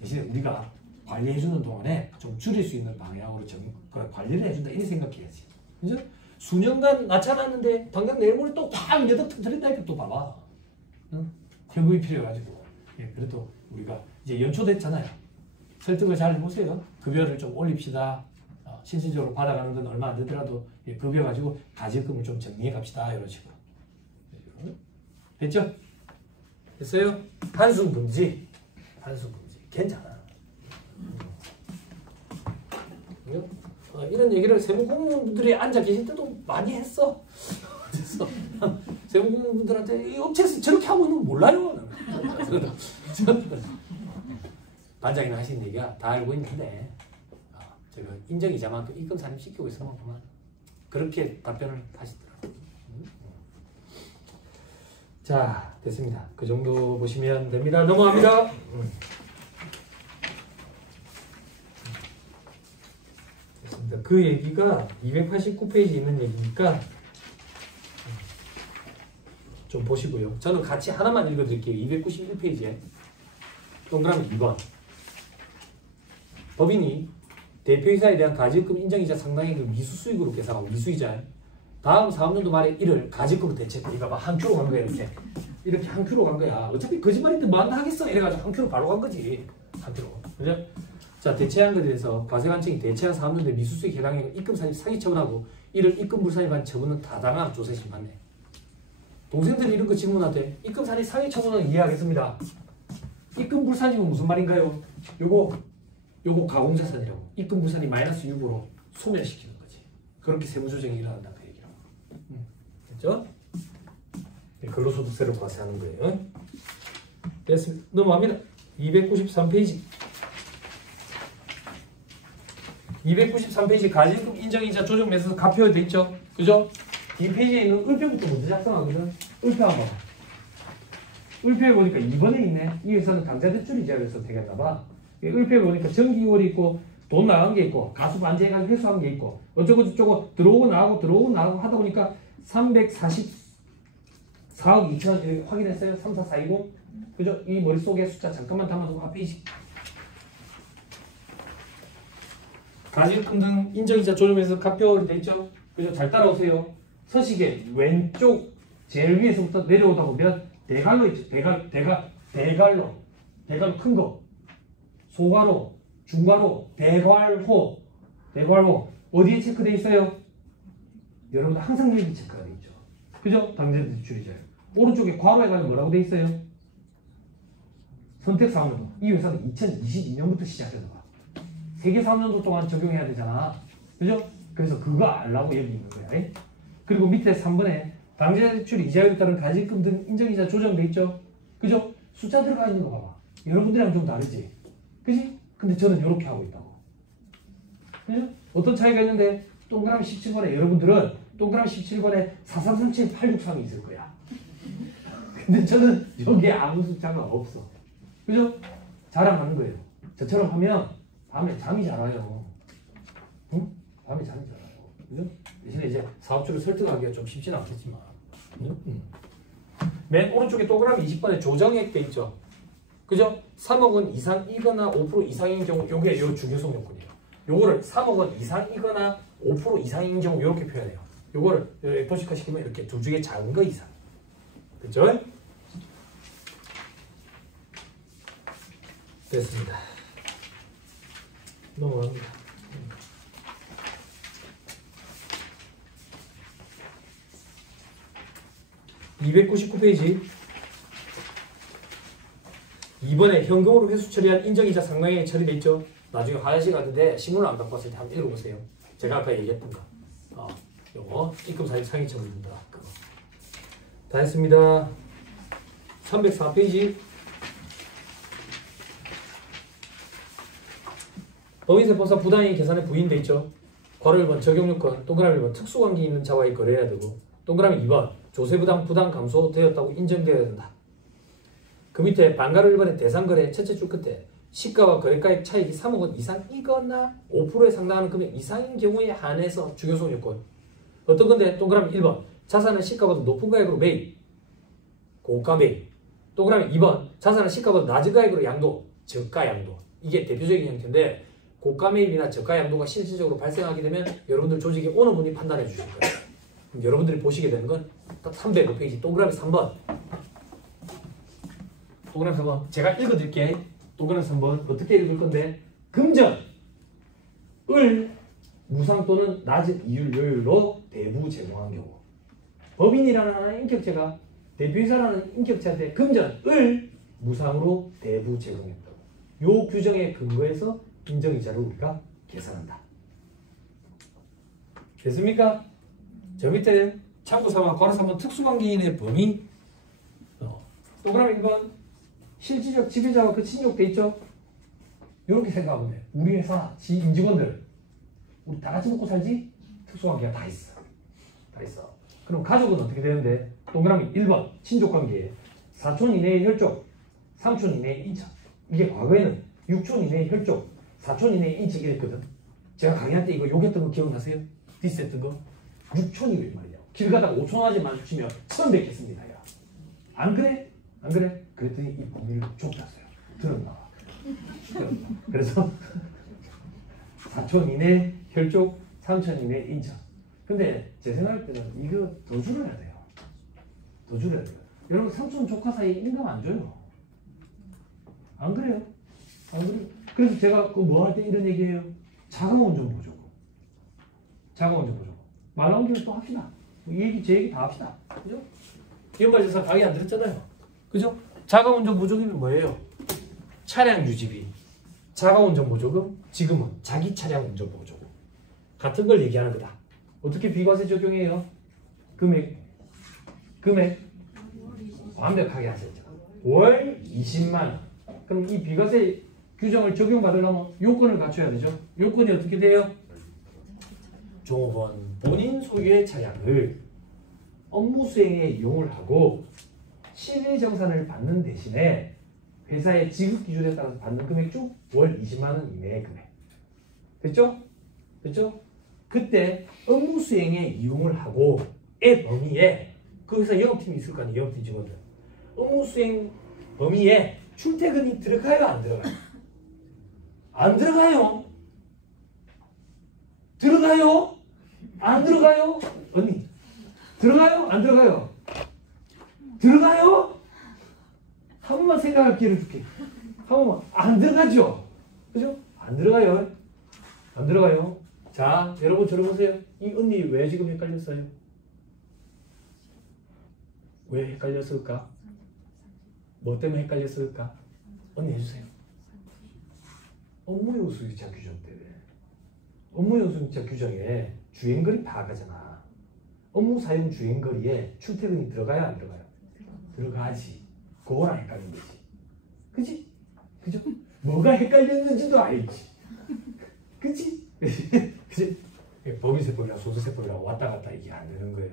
대신에 우리가 관리해주는 동안에 좀 줄일 수 있는 방향으로 관리를 해준다. 이렇게 생각해야지. 그죠? 수년간 낮춰놨는데 당장 내일 모레 또 확 내다 터뜨린다니까 또 봐봐. 응? 현금이 필요해가지고. 그래도 우리가 이제 연초됐잖아요. 설득을 잘 해보세요. 급여를 좀 올립시다. 실질적으로 받아가는 건 얼마 안 되더라도 급여 가지고 가지급금을 좀 정리해 갑시다. 이런 식으로. 됐죠? 됐어요? 한숨 금지. 괜찮아. 이런 얘기를 세무 공무원분들이 앉아 계실 때도 많이 했어. 그래서 세무 공무원분들한테 이 업체에서 저렇게 하고 있는 거 몰라요. 반장이나 하신 얘기가 다 알고 있는데 제가 인정이자만큼 입금 산입시키고 있으면 그만 그렇게 답변을 하시더라고요. 자, 됐습니다. 그 정도 보시면 됩니다. 넘어갑니다. 됐습니다. 그 얘기가 289페이지 있는 얘기니까 좀 보시고요. 저는 같이 하나만 읽어드릴게요. 291페이지에 동그라미 2번. 법인이 대표이사에 대한 가지금 인정이자 상당액을 미수수익으로 계산하고 미수이자 다음 사업년도 말에 이를 가지금으로 대체했다. 이거 봐, 한 큐로 간 거야. 이렇게 한 큐로 간 거야. 어차피 거짓말인데 뭐 한다 하겠어 이래가지고 한 큐로 바로 간 거지. 한 큐로. 그죠? 자, 대체한 것에 대해서 과세관청이 대체한 사업년도에 미수수익 해당액을 입금사실 상위 처분하고 이를 입금불산에 관한 처분은 타당한 조세심 받네. 동생들이 이런 거 질문하대. 입금사실 상위 처분은 이해하겠습니다. 입금불산이면 무슨 말인가요? 요거 가공자산이라고. 입금불산이 마이너스 6으로 소멸시키는 거지. 그렇게 세무조정이 일어난다 그 얘기라고. 됐죠? 네, 근로소득세로 과세하는 거예요. 됐습니다. 넘어갑니다. 293페이지. 293페이지 가지금 인정이자 조정 매수서 가표에 돼 있죠? 그죠? 이 페이지에 있는 을표부터 먼저 작성하거든. 을표 한번 봐. 을표에 보니까 2번에 있네. 이 회사는 강자대출 이자를 선택했나봐. 을표에 보니까 정기월이 있고 돈 나간 게 있고 가수 반제해가지고 회수한 게 있고 어쩌고 저쩌고 들어오고 나가고 하다 보니까 344억 2천 확인했어요. 34420 그죠? 이 머릿속에 숫자 잠깐만 담아두고 앞에 가지금 등 인정이자 조정에서 가표로 돼 있죠? 그죠? 잘 따라오세요. 서식의 왼쪽 제일 위에서부터 내려오다 보면 대갈로 있죠. 대갈로 큰 거. 소괄호, 중괄호, 대괄호 어디에 체크되어 있어요? 여러분 항상 여기 체크가 되어 있죠. 그죠? 당대대출이자요. 오른쪽에 괄호에 가면 뭐라고 되어 있어요? 선택사업년도. 이 회사는 2022년부터 시작해서 봐. 세계 3년도 동안 적용해야 되잖아. 그죠? 그래서 그거 알라고 여기 있는 거야. 그리고 밑에 3번에 당대대출 이자율에 따른 가지금 등 인정이자 조정돼 있죠? 그죠? 숫자 들어가 있는 거 봐봐. 여러분들이랑 좀 다르지? 그지? 근데 저는 이렇게 하고 있다고. 그죠? 어떤 차이가 있는데 동그라미 17번에 여러분들은 동그라미 17번에 4337863이 있을 거야. 근데 저는 여기에 아무 숫자가 없어. 그죠? 자랑하는 거예요. 저처럼 하면 밤에 잠이 잘 와요. 응? 밤에 잠이 잘 와요. 그죠? 대신에 이제 사업주를 설득하기가 좀 쉽지는 않겠지만. 맨 오른쪽에 동그라미 20번에 조정액 돼 있죠? 그죠? 3억 원 이상이거나 5% 이상인 경우 요게 요 중요성 요건이에요. 요거를 3억 원 이상이거나 5% 이상인 경우 이렇게 표현해요. 요거를 F시카 시키면 이렇게 둘 중에 작은 거 이상. 그죠? 됐습니다. 넘어갑니다. 299페이지. 이번에 현금으로 회수 처리한 인정이자 상당액이 처리돼 있죠. 나중에 화장실 갔는데 신문을 안 갖고 왔을 때 한번 읽어보세요. 제가 아까 얘기했던 거. 요거 입금사실 상위 처분입니다. 그거. 다 했습니다. 304페이지. 법인세법상 부당이익 계산에 부인돼 있죠. 괄호 1번 적용요건, 동그라미 1번 특수관계 있는 자와의 거래해야 되고, 동그라미 2번 조세부담 부담 감소되었다고 인정되어야 된다. 그 밑에 반가로 1번의 대상거래 첫째 줄 끝에 시가와 거래가액 차익이 3억 원 이상이거나 5%에 상당하는 금액 이상인 경우에 한해서 중요성 요건. 어떤 건데? 동그라미 1번 자산은 시가보다 높은 가액으로 매입, 고가 매입. 동그라미 2번 자산은 시가보다 낮은 가액으로 양도, 저가 양도. 이게 대표적인 형태인데 고가 매입이나 저가 양도가 실질적으로 발생하게 되면 여러분들 조직의 오너분이 판단해 주실 거예요. 그럼 여러분들이 보시게 되는 건 딱 305페이지 동그라미 3번. 동그라미 3번 제가 읽어드릴게요. 동그라미 3번 어떻게 읽을 건데 금전 을 무상 또는 낮은 이율료율로 대부 제공한 경우 법인이라는 하나의 인격체가 대표이사라는 인격체한테 금전 을 무상으로 대부 제공했다고. 요 규정에 근거해서 인정이자를 우리가 계산한다. 됐습니까? 저 밑에 참고사항 괄호 3번 특수관계인의 범위 동그라미 1번 실질적 지배자와 그 친족돼 있죠? 이렇게 생각하면 돼. 우리 회사 임직원들 우리 다 같이 먹고 살지? 특수관계가 다 있어. 다 있어. 그럼 가족은 어떻게 되는데? 동그라미 1번 친족관계. 사촌 이내의 혈족, 삼촌 이내의 인척. 이게 과거에는 6촌 이내의 혈족, 4촌 이내의 인척 이랬거든. 제가 강의할 때 이거 욕했던 거 기억나세요? 디스했던 거? 6촌이란 말이야. 길 가다가 5촌까지 마주치면 처음 뵙겠습니다. 야. 안 그래? 안 그래? 그랬더니 이 범위를 좁혔어요. 들었나? 그래서 4촌 이내 혈족, 3촌 이내 인척. 근데 제 생각할 때는 이거 더 줄여야 돼요. 더 줄여야 돼요. 여러분 삼촌 조카 사이에 인감 안 줘요. 안 그래요? 안 그래요? 그래서 제가 그 뭐 할 때 이런 얘기해요. 자가원전 보조금. 자가원전 보조금. 말 나온 김에 또 합시다. 이 얘기 제 얘기 다 합시다. 그죠? 연말제사 강의 안 들었잖아요. 그죠? 자가운전 보조금이 뭐예요? 차량 유지비. 자가운전 보조금, 지금은 자기 차량 운전 보조금. 같은 걸 얘기하는 거다. 어떻게 비과세 적용해요? 금액 완벽하게 하셨죠. 월 20만 원. 그럼 이 비과세 규정을 적용받으려면 요건을 갖춰야 되죠. 요건이 어떻게 돼요? 종업원 본인 소유의 차량을 업무 수행에 이용을 하고 실외정산을 받는 대신에 회사의 지급 기준에 따라서 받는 금액 중 월 20만 원 이내의 금액. 됐죠? 됐죠? 그때 업무 수행에 이용을 하고 의 범위에 그 회사 영업팀이 있을 거 아니에요. 영업팀 직원들. 업무 수행 범위에 출퇴근이 들어가요? 안 들어가요? 안 들어가요? 들어가요? 안 들어가요? 언니 들어가요? 안 들어가요? 들어가요? 한 번만 생각할 기회를 줄게. 한 번만. 안 들어가죠? 그죠? 안 들어가요. 안 들어가요. 자, 여러분 들어보세요. 이 언니 왜 지금 헷갈렸어요? 왜 헷갈렸을까? 뭐 때문에 헷갈렸을까? 언니 해주세요. 업무용수이자 규정 때문에. 업무용수이자 규정에 주행거리 파악하잖아. 업무 사용 주행거리에 출퇴근이 들어가요? 안 들어가요? 들어가지. 그거랑 헷갈린 거지. 그지? 그죠? 뭐가 헷갈렸는지도 알지. 그지? 그지? 범위세법이랑 소수세법이랑 왔다 갔다 이게 안 되는 거예요.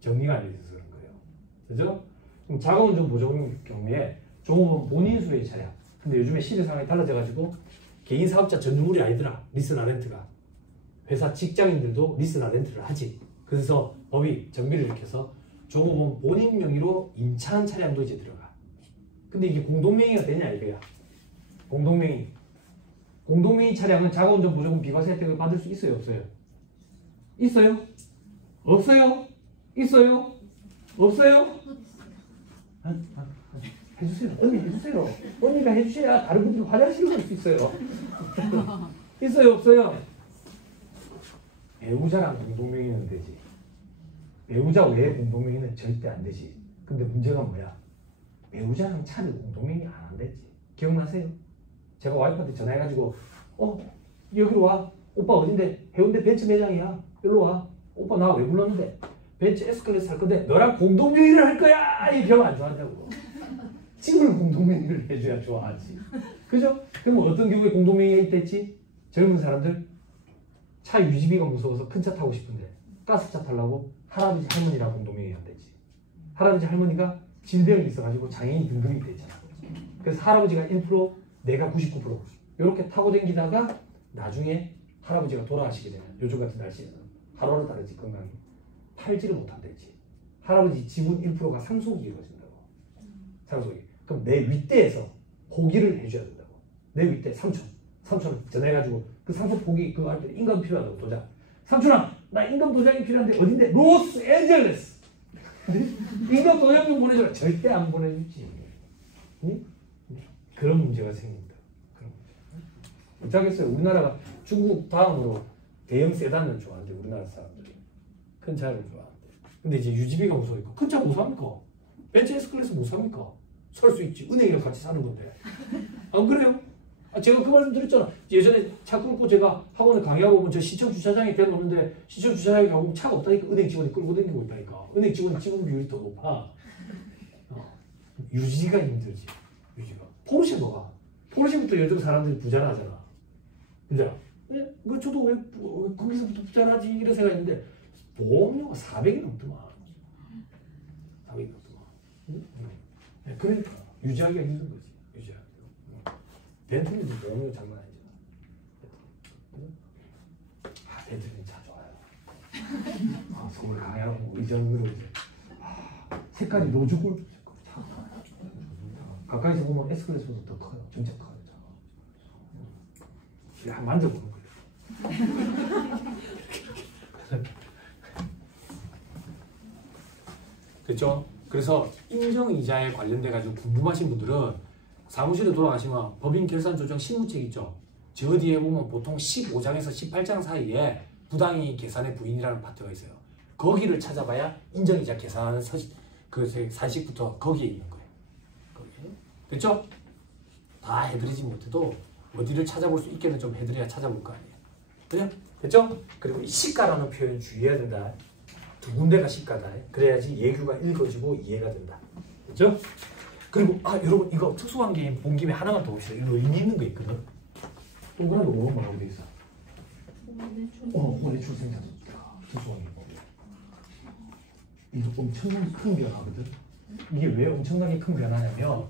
정리가 안 돼 있어서 그런 거예요. 그죠? 그럼 자가운전 보조금 경우에 종업원 본인 소유의 차량. 근데 요즘에 시대 상황이 달라져가지고 개인 사업자 전유물이 아니더라. 리스나 렌트가. 회사 직장인들도 리스나 렌트를 하지. 그래서 법이 정비를 일으켜서 종업원 본인 명의로 임차한 차량도 이제 들어가. 근데 이게 공동명의가 되냐 이거야. 공동명의. 공동명의 차량은 자가운전 보조금 비과세 혜택을 받을 수 있어요? 없어요? 있어요? 없어요? 있어요? 없어요? 해주세요. 언니 해주세요. 언니가 해주셔야 다른 분들이 화장실을 갈 수 있어요. 있어요? 없어요? 배우자랑 공동명의는 되지. 배우자 외에 공동명의는 절대 안 되지. 근데 문제가 뭐야? 배우자랑 차를 공동명의 안 한댔지. 기억나세요? 제가 와이프한테 전화해가지고 여기로 와. 오빠 어딘데? 해운대 벤츠 매장이야. 일로 와. 오빠 나 왜 불렀는데? 벤츠 S클래스 할 건데 너랑 공동명의를 할 거야. 이 병 안 좋아한다고. 집을 공동명의를 해줘야 좋아하지. 그죠? 그럼 어떤 경우에 공동명의가 있댔지? 젊은 사람들 차 유지비가 무서워서 큰 차 타고 싶은데 가스차 타려고 할아버지 할머니랑 공동명의 한댔지. 할아버지 할머니가 질병이 있어가지고 장애인 등급이 됐잖아. 그래서 할아버지가 1%, 내가 99% 이렇게 타고 다니다가 나중에 할아버지가 돌아가시게 되면 요즘 같은 날씨에는 하루하루 다르지 건강이 팔지를 못한댔지. 할아버지 지분 1%가 상속이 이루어진다고. 상속이. 그럼 내 윗대에서 포기를 해줘야 된다고. 내 윗대 삼촌 전화해가지고 그 상속 포기 그거 할 때 인감 필요하다고 도장. 삼촌아 나 인감 도장이 필요한데 어딘데? 로스앤젤레스. 인감 도장 좀 보내줘라. 절대 안 보내주지. 응? 그런 문제가 생깁니다. 그런 문제. 어쩌겠어요. 우리나라가 중국 다음으로 대형 세단을 좋아하는데 우리나라 사람들이 큰 차를 좋아하는데. 근데 이제 유지비가 무서우니까 큰 차 못 삽니까? 벤츠 S클래스 못 삽니까? 살 수 있지. 은행이랑 같이 사는 건데. 안 그래요? 제가 그 말씀 드렸잖아. 예전에 차 끌고 제가 학원에 강의하고 오면 저 시청 주차장에 데려오는데 시청 주차장에 가보면 차가 없다니까. 은행 직원이 끌고 다니고 있다니까. 은행 직원이 지분 비율이 더 높아. 유지가 힘들지. 유지가. 포르쉐 봐봐. 포르쉐부터 요즘 사람들이 부자라 하잖아. 부자. 네? 뭐 저도 왜 거기서부터 부자라지 이런 생각했는데 보험료가 400이 넘더만. 그러니까 유지하기가 힘든 거지. 유지하기. 벤틀리도 너무 장난 아니잖아. 아, 벤틀리는 차 좋아요. 아, 서울 강야로 의전으로 이제 색깔이 로즈 골드 색깔. 가까이서 보면 에스프레소보다 더 커요. 진짜 커요. 그냥 만져보는 거예요. 그렇죠? 그래서 인정이자에 관련돼 가지고 궁금하신 분들은 사무실에 돌아가시면 법인 결산 조정 실무책 있죠? 저 뒤에 보면 보통 15장에서 18장 사이에 부당이익 계산의 부인이라는 파트가 있어요. 거기를 찾아봐야 인정이자 계산하는 그 산식부터 거기에 있는 거예요. 그렇죠? 다 해드리지 못해도 어디를 찾아볼 수 있게는 좀 해드려야 찾아볼 거 아니에요. 그죠? 됐죠? 그리고 이 시가라는 표현 주의해야 된다. 두 군데가 시가다. 그래야지 예규가 읽어지고 이해가 된다. 그죠? 그리고 여러분 이거 특수한 게임 본 김에 하나만 더 봅시다. 이거 의미 있는 거 있거든. 동그라미 5번 뭐라고 돼 있어? 원의 출생자. 특수한 게임. 이거 엄청나게 큰 변화거든. 이게 왜 엄청나게 큰 변화냐면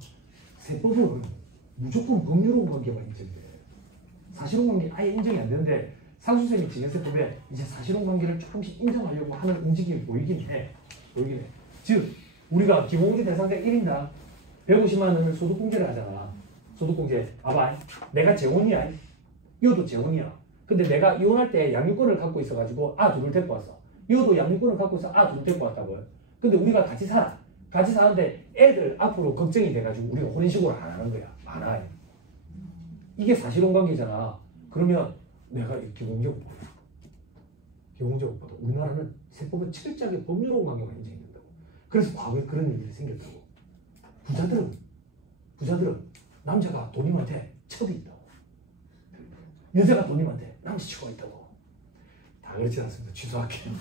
세법은 무조건 법률혼 관계가 인정돼. 사실혼 관계 아예 인정이 안 되는데 상수쌤이 증여세법에 이제 사실혼 관계를 조금씩 인정하려고 하는 움직임이 보이긴 해. 즉 우리가 기본공제 대상자 1인당 150만 원을 소득공제를 하잖아. 소득공제. 봐봐. 내가 재혼이야. 이것도 재혼이야. 근데 내가 이혼할 때 양육권을 갖고 있어가지고 둘을 데리고 왔어. 이것도 양육권을 갖고 있어 둘을 데리고 왔다고요. 근데 우리가 같이 살아. 같이 사는데 애들 앞으로 걱정이 돼가지고 우리가 혼인신고를 안 하는 거야. 많아. 이게 사실혼 관계잖아. 그러면 내가 이 기본적으로 보다 우리나라는 세법은 철저하게 법률혼 관계가 인정된다고. 그래서 과거에 그런 일이 생겼다고. 부자들은 남자가 돈님한테 첩이 있다고. 여자가 돈님한테 남자친구가 있다고. 다 그렇지 않습니다. 취소할게요.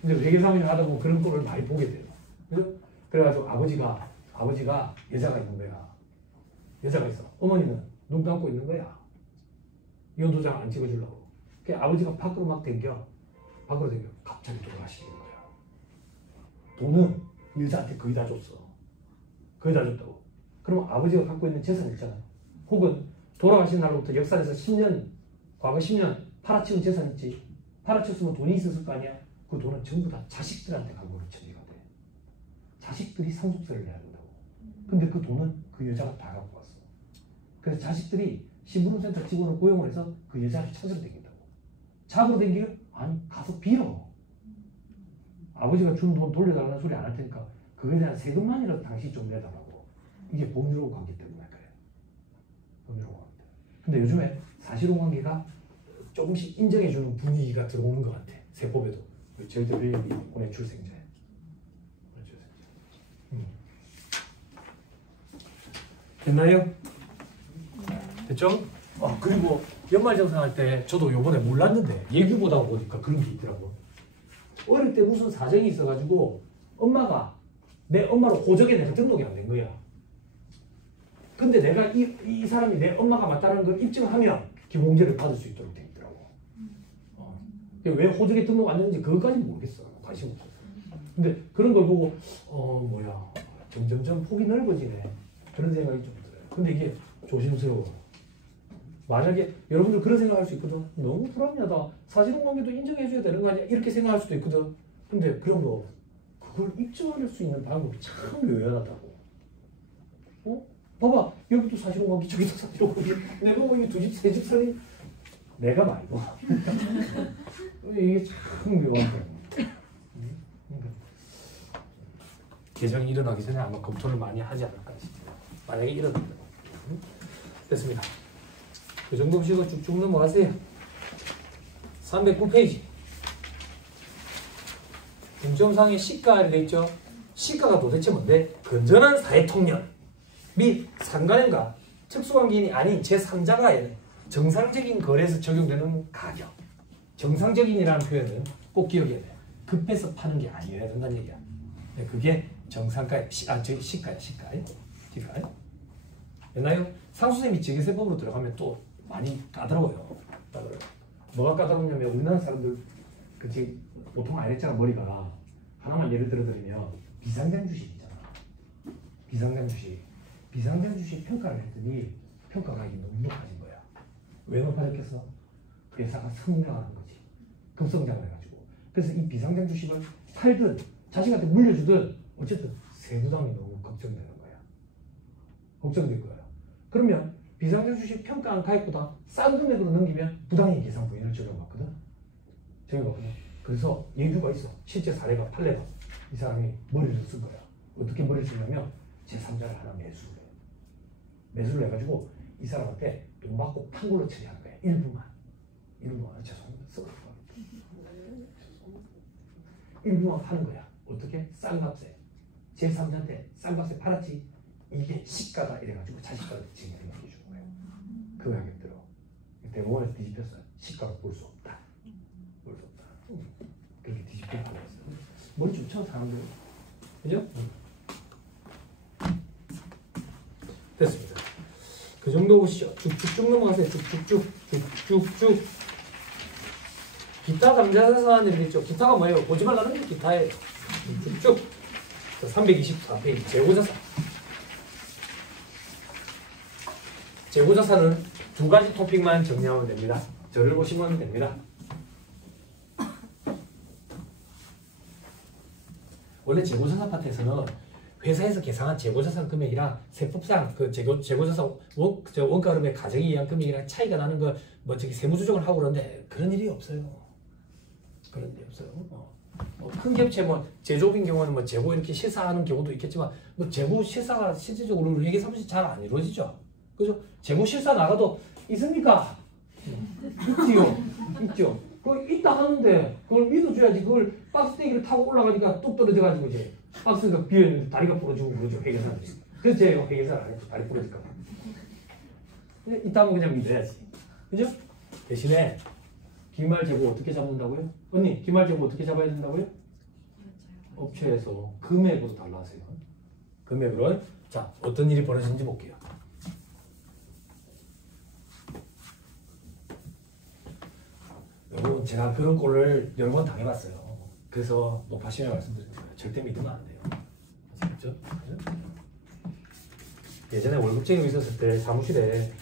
근데 회계사무실 하다 보면 그런 꼴을 많이 보게 돼요. 그죠? 그래가지고 아버지가 여자가 있는 거야. 여자가 있어. 어머니는 눈 감고 있는 거야. 이혼 도장 안 찍어주려고. 그러니까 아버지가 밖으로 막 댕겨. 갑자기 돌아가시는 거야. 돈은 여자한테 거의 다 줬어. 거의 다 줬다고. 그럼 아버지가 갖고 있는 재산 있잖아요. 혹은 돌아가신 날로부터 역사에서 10년, 과거 10년 팔아치운 재산 있지. 팔아쳤으면 돈이 있었을 거 아니야. 그 돈은 전부 다 자식들한테 갈고리 처리가 돼. 자식들이 상속세를 내야 된다고. 근데 그 돈은 그 여자가 다 갖고 왔어. 그래서 자식들이 신부름센터 직원을 고용을 해서 그 여자를 찾으러 다닌다고. 잡으러 다니기요? 아니, 가서 빌어. 아버지가 준 돈 돌려달라는 소리 안 할 테니까 그거에 대한 세금만이라도 당신이 좀 내달라고. 이게 법률혼 관계 때문에 그래요. 법률혼 관계. 근데 요즘에 사실혼 관계가 조금씩 인정해주는 분위기가 들어오는 것 같아. 세법에도. 저희 대표님이 원의 출생자예요. 됐나요? 됐죠? 그리고 연말정산할 때 저도 요번에 몰랐는데 예규 보다 보니까 그런 게 있더라고. 어릴 때 무슨 사정이 있어가지고 엄마가 내 엄마로 호적에 내가 등록이 안 된 거야. 근데 내가 이 사람이 내 엄마가 맞다는 걸 입증하면 기본공제를 받을 수 있도록 돼 있더라고. 왜 호적에 등록 안 됐는지 그것까지는 모르겠어. 관심 없어. 근데 그런 걸 보고 점점점 폭이 넓어지네. 그런 생각이 좀 들어요. 근데 이게 조심스러워. 만약에 여러분들 그런 생각할 수 있거든. 너무 불합리하다. 사실혼 관계도 인정해줘야 되는 거 아니야? 이렇게 생각할 수도 있거든. 근데 그런 거 그걸 입증할 수 있는 방법이 참 요연하다고. 봐봐. 여기도 사실혼 관계, 저기도 사실혼 관계. 내가 뭐 이 두 집, 세 집 사니 내가 말고. 이게 참 묘한 거야. 개정이 일어나기 전에 아마 검토를 많이 하지 않을까 싶어요. 만약에 일어난다면. 됐습니다. 그 정도 보시고 쭉쭉 넘어가세요. 309페이지. 공정상의 시가에 되어 있죠. 시가가 도대체 뭔데? 건전한 사회통념 및 상관행과 특수관계인이 아닌 제3자가 정상적인 거래에서 적용되는 가격. 정상적인이라는 표현은 꼭 기억해야 돼. 급해서 파는 게 아니어야 된다는 얘기야. 그게 정상가의 시가야. 됐나요? 상수쌤이 증여세법으로 들어가면 또 많이 까다로워요. 뭐가 까다롭냐면 우리나라 사람들 보통 안 했잖아. 머리가 하나만 예를 들어드리면 비상장 주식이잖아. 비상장 주식. 비상장 주식 평가를 했더니 평가 가격이 너무 높아진 거야. 왜 높아졌겠어? 회사가 성장하는 거지. 급성장을 해가지고. 그래서 이 비상장 주식을 팔든 자식한테 물려주든 어쨌든 세부담이 너무 걱정되는 거야. 걱정될 거야. 그러면 비상장 주식 평가한 가액보다 싼 금액으로 넘기면 부당이익 계산 부위를 적용받거든. 적용받거든. 그래서 예규가 있어. 실제 사례가 판례가. 이 사람이 머리를 쓴 거야. 어떻게 머리를 쓰냐면 제3자를 하나 매수를 해. 매수를 해가지고 이 사람한테 돈 받고 판결로 처리하는 거야. 일부만 죄송합니다. 일부만 파는 거야. 어떻게? 싼 값에. 제3자한테 싼 값에 팔았지. 이게 시가다 이래가지고 자식까지 증여를 해주는 거예요. 그 가격 들어. 대법원에서 뒤집혔어요. 시가로 볼 수 없다. 볼 수 없다. 그렇게 뒤집혀 버렸어요. 머리 좋죠 사람들. 그죠? 됐습니다. 그 정도 보시죠. 쭉쭉쭉 넘어가세요. 쭉쭉쭉. 기타 당좌자산이 있죠. 기타가 뭐예요? 보지 말라는 게 기타예요. 쭉쭉. 324페이지 재고자산. 재고자산은 두 가지 토픽만 정리하면 됩니다. 저를 보시면 됩니다. 원래 재고자산 파트에서는 회사에서 계산한 재고자산 금액이랑 세법상 그 재고자산 원가 흐름의 가정에 의한 금액이랑 차이가 나는 거 뭐 저기 세무 조정을 하고 그러는데 그런 일이 없어요. 그런 일이 없어요. 큰 ገብ체 뭐 제조업인 경우는 뭐 재고 이렇게 실사하는 경우도 있겠지만 뭐 재고 실사가 실질적으로 회계 사무실 잘 안 이루어지죠. 그죠? 재고 실사 나가도 있습니까? 있지요. 있죠. 그거 있다 하는데 그걸 믿어줘야지. 그걸 박스대기를 타고 올라가니까 뚝 떨어져가지고 이제 박스가 비어있는데 다리가 부러지고 그러죠. 회계사들이. 그래서 제가 회계사를 안 했죠. 다리 부러질까 봐. 이따 하면 그냥 믿어야지. 그죠? 대신에 기말 재고 어떻게 잡는다고요? 언니 기말 재고 어떻게 잡아야 된다고요? 업체에서 금액으로 달라 하세요. 금액으로. 자, 어떤 일이 벌어지는지 볼게요. 여러분 제가 그런 꼴을 여러 번 당해봤어요. 그래서 높아심에 말씀드립니다. 절대 믿으면 안 돼요. 아시겠죠? 예전에 월급쟁이로 있었을 때 사무실에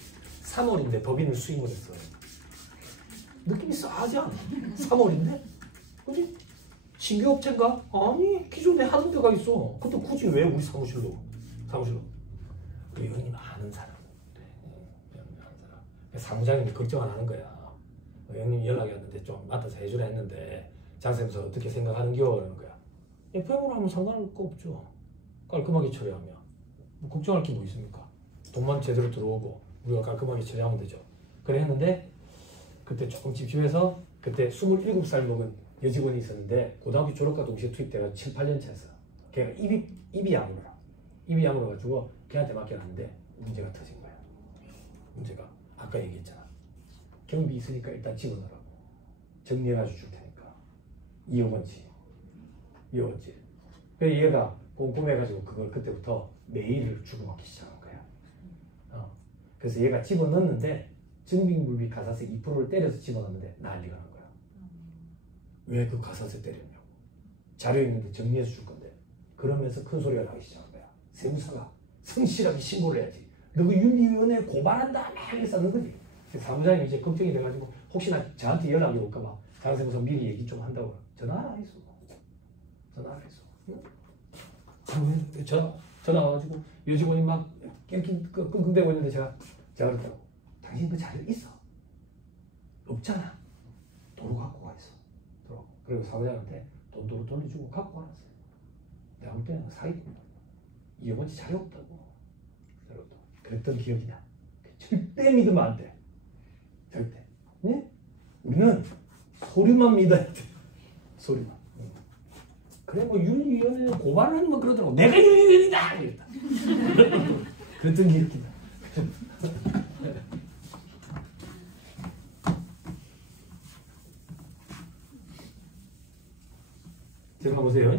3월인데 법인을 수임을 했어요. 느낌이 싸하지 않아? 3월인데? 그지? 신규 업체인가? 아니 기존에 하던 데가 있어. 근데 굳이 왜 우리 사무실로? 의원님 아는 사람. 사무장님이 걱정 안 하는 거야. 의원님이 연락이 왔는데 좀 맡아서 해주라 했는데 장사님서 어떻게 생각하는겨? 그러는 거야. FM으로 하면 상관할 거 없죠. 깔끔하게 처리하면. 뭐 걱정할 게 뭐 있습니까? 돈만 제대로 들어오고 우리가 깔끔하게 처리하면 되죠. 그래 했는데 그때 조금 찝찝해서 그때 27살 먹은 여직원이 있었는데 고등학교 졸업과 동시에 투입돼서 7, 8년 차였어. 걔가 입이 야물어 가지고 걔한테 맡겨놨는데 문제가 터진 거야. 문제가 아까 얘기했잖아. 경비 있으니까 일단 집어넣으라고. 정리해가지고 줄 테니까. 2억 원치. 그래서 얘가 꼼꼼해가지고 그걸 그때부터 매일을 주고받기 시작한 거야. 그래서 얘가 집어넣는데 증빙물비 가사세 2%를 때려서 집어넣는데 난리가 난 거야. 왜 그 가사세 때렸냐고. 자료 있는데 정리해서 줄 건데. 그러면서 큰 소리가 나기 시작한 거야. 세무사가 성실하게 신고를 해야지. 너 그 윤리위원회에 고발한다 막 했었는 거지. 사무장님이 이제 걱정이 돼가지고 혹시나 저한테 연락이 올까봐 장세무사 미리 얘기 좀 한다고 전화를 했어. 전화 와가지고 여직원이 막 이렇게 끙끙대고 있는데 제가 그랬다고. 당신 그 자료 있어? 없잖아. 도로 갖고 가 있어. 그리고 사무장한테 돈도로 돌려주고 갖고 가놨어요. 내가 볼 때는 사기꾼. 2억 원치 자료 없다고. 그랬던 기억이 나. 절대 믿으면 안 돼. 절대. 네? 우리는 소리만 믿어야 돼. 소리만. 그래 뭐 윤리위원회 고발을 하는 건 그러더라고. 내가 윤리위원이다! 이랬다. 그랬던 기억이 나. 지금 가보세요.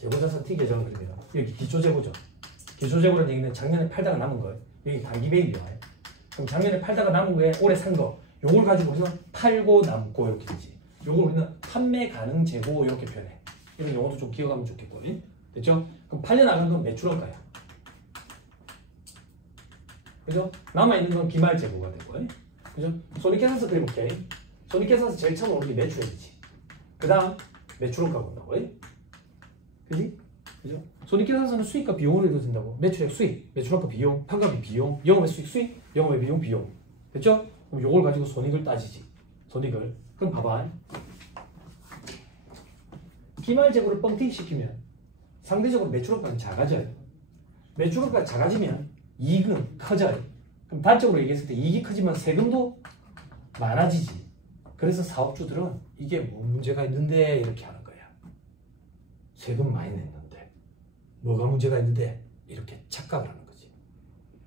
재고자산 T 계정은 그립니다. 여기 기초재고죠. 기초재고라는 얘기는 작년에 팔다가 남은 거예요. 여기 단기 매입이야. 그럼 작년에 팔다가 남은 거에 올해 산 거. 요걸 가지고 우리는 팔고 남고 이렇게 되지. 요걸 우리는 판매 가능 재고 이렇게 표현해. 이런 용어도 좀 기억하면 좋겠고. 됐죠? 그럼 팔려나간 건 매출원가야. 그죠? 남아있는 건 기말재고가 되고. 그죠? 손익계산서 그려볼게. 손익계산서 제일 처음 오는 게 매출액이지. 그 다음 매출원가가 온다고. 그지? 그죠? 손익계산서는 수익과 비용을 이루어진다고. 매출액 수익, 매출원가 비용, 판관비 비용, 영업의 수익 수익, 영업의 비용 비용. 됐죠? 그럼 요걸 가지고 손익을 따지지. 손익을. 그럼 봐봐. 기말재고를 뻥튀기 시키면 상대적으로 매출원가는 작아져요. 매출원가가 작아지면 이익은 커져요. 그럼 단적으로 얘기했을 때 이익이 커지면 세금도 많아지지. 그래서 사업주들은 이게 뭐 문제가 있는데 이렇게 하는 거야. 세금 많이 냈는데 뭐가 문제가 있는데 이렇게 착각을 하는 거지.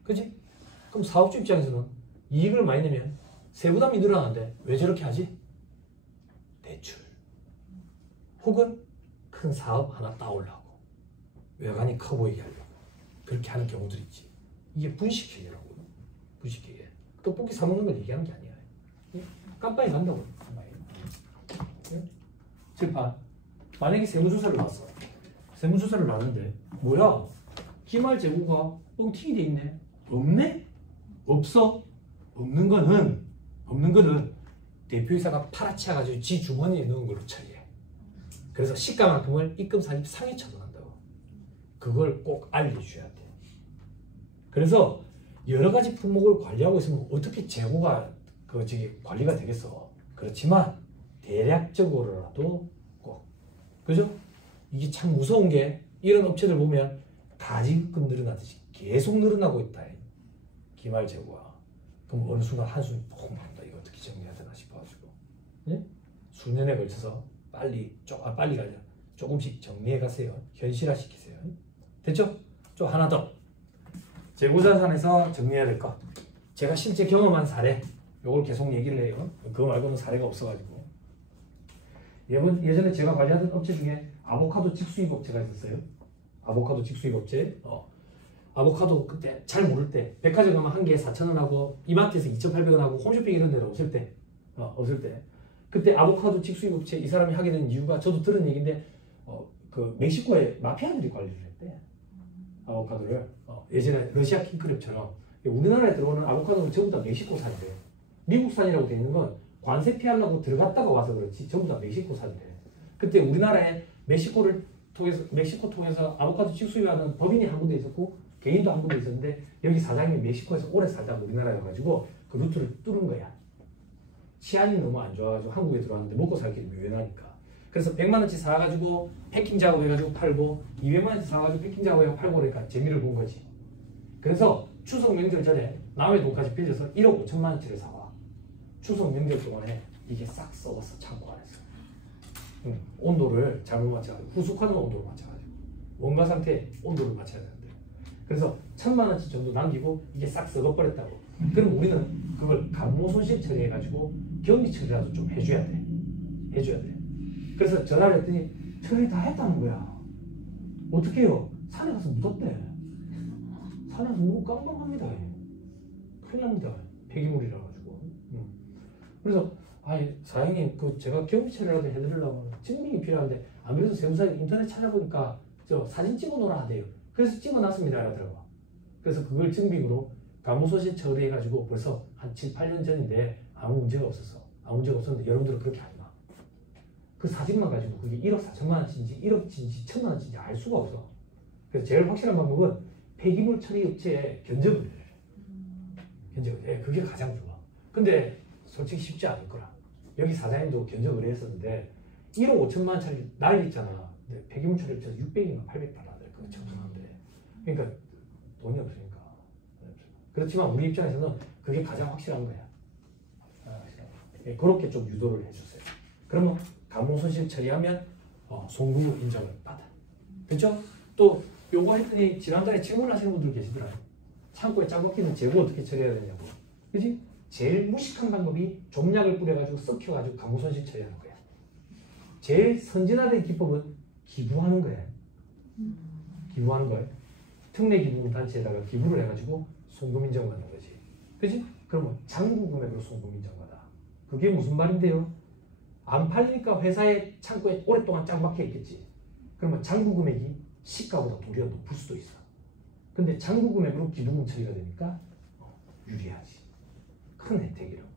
그지? 그럼 사업주 입장에서는 이익을 많이 내면 세부담이 늘어나는데 왜 저렇게 하지? 대출 혹은 큰 사업 하나 따오려고 외관이 커 보이게 하려고 그렇게 하는 경우들이 있지. 이게 분식회계라고. 분식회계. 떡볶이 사 먹는 걸 얘기하는 게 아니야. 깜빡이 간다고. 질판. 만약에 세무조사를 나왔어. 세무조사를 나왔는데 뭐야? 기말 재고가 뻥튀기 돼 있네. 없네? 없어? 없는 거는 대표이사가 팔아치워가지고 지 주머니에 넣은 걸로 처리해. 그래서 시가만큼을 입금 산입 상위 처분한다고. 그걸 꼭 알려줘야 돼. 그래서 여러 가지 품목을 관리하고 있으면 어떻게 재고가 관리가 되겠어. 그렇지만 대략적으로라도 꼭. 그죠? 이게 참 무서운 게 이런 업체들 보면 가지금 늘어나듯이 계속 늘어나고 있다. 기말 재고가. 그럼 어느 순간 한숨이 푹 난다. 이거 어떻게 정리해야 되나 싶어가지고. 네? 수년에 걸쳐서 빨리 가자. 조금씩 정리해 가세요. 현실화 시키세요. 됐죠? 좀 하나 더. 재고자산에서 정리해야 될 것. 제가 실제 경험한 사례. 요걸 계속 얘기를 해요. 그거 말고는 사례가 없어가지고. 예전에 제가 관리하던 업체 중에 아보카도 직수입 업체가 있었어요. 아보카도 직수입 업체. 아보카도 그때 잘 모를 때 백화점 가면 한 개에 4,000원하고 이마트에서 2,800원하고 홈쇼핑 이런 데로 없을 때 그때 아보카도 직수입 업체 이 사람이 하게 된 이유가 저도 들은 얘기인데 그 멕시코에 마피아들이 관리를 했대. 아보카도를 예전에 러시아 킹크랩처럼 우리나라에 들어오는 아보카도는 전부 다 멕시코산이래요. 미국산이라고 되어 있는 건 관세 피하려고 들어갔다가 와서 그렇지 전부 다 멕시코산이래. 그때 우리나라에 멕시코 통해서 아보카도 직수입하는 법인이 한 군데 있었고 개인도 한 군데 있었는데 여기 사장님이 멕시코에서 오래 살다가 우리나라에 와가지고 그 루트를 뚫은 거야. 치안이 너무 안 좋아가지고 한국에 들어왔는데 먹고 살기 유연하니까. 그래서 100만 원치 사가지고 패킹 작업해가지고 팔고 200만 원치 사가지고 패킹 작업해가지고 팔고 그러니까 재미를 본 거지. 그래서 추석 명절 전에 남의 돈까지 빌려서 1억 5천만 원치를 사와. 추석 명절 동안에 이게 싹 썩었어. 창고 안에서. 온도를 잘못 맞춰가지고 후숙하는 온도를 맞춰가지고 원가 상태 온도를 맞춰야 되는데 그래서 1,000만 원치 정도 남기고 이게 싹 썩어버렸다고. 그럼 우리는 그걸 감모 손실 처리해가지고 경비 처리라도 좀 해줘야 돼. 그래서 전화를 했더니 처리 다 했다는 거야. 어떻게 해요? 산에 가서 묻었대. 산에 가서 묻고 깜깜합니다. 큰일 납니다. 폐기물이라 가지고. 그래서 사장님 제가 경비 처리라도 해드리려고 증명이 필요한데 아무래도 세무사에 인터넷 찾아보니까 저 사진 찍어 놓으라 하대요. 그래서 찍어놨습니다 하더라고. 그래서 그걸 증빙으로 감모손실 처리해가지고 벌써 한 7, 8년 전인데 아무 문제가 없었는데 여러분들은 그렇게 하지 마. 그 사진만 가지고 그게 1억 4천만 원치인지 1억치인지 1,000만 원치인지 알 수가 없어. 그래서 제일 확실한 방법은 폐기물 처리 업체에 견적을 해. 그게 가장 좋아. 근데 솔직히 쉽지 않을 거라. 여기 사장님도 견적 의뢰했었는데 1억 5천만 원짜리 나이 있잖아. 근데 폐기물 처리 업체에서 600인가 800 달러야 돼. 그거 청소하는데. 그러니까 돈이 없으니까. 그렇지만 우리 입장에서는 그게 가장 확실한 거야. 그렇게 좀 유도를 해주세요. 그러면 감모손실 처리하면 송금을 인정을 받아. 그렇죠? 또 요거 했더니 지난달에 질문을 하시는 분들 계시더라고요. 창고에 짱 박히는 재고 어떻게 처리해야 되냐고. 그지? 제일 무식한 방법이 종약을 뿌려가지고 썩혀가지고 감모손실 처리하는 거야. 제일 선진화된 기법은 기부하는 거야. 특례 기부금 단체에다가 기부를 해가지고 송금 인정받는 거지. 그지? 그러면 장부 금액으로 송금 인정받아. 그게 무슨 말인데요? 안 팔리니까 회사에 창고에 오랫동안 짱 박혀 있겠지. 그러면 잔고 금액이 시가보다 도리가 높을 수도 있어. 근데 잔고 금액으로 기부금 처리가 되니까 유리하지. 큰 혜택이라고.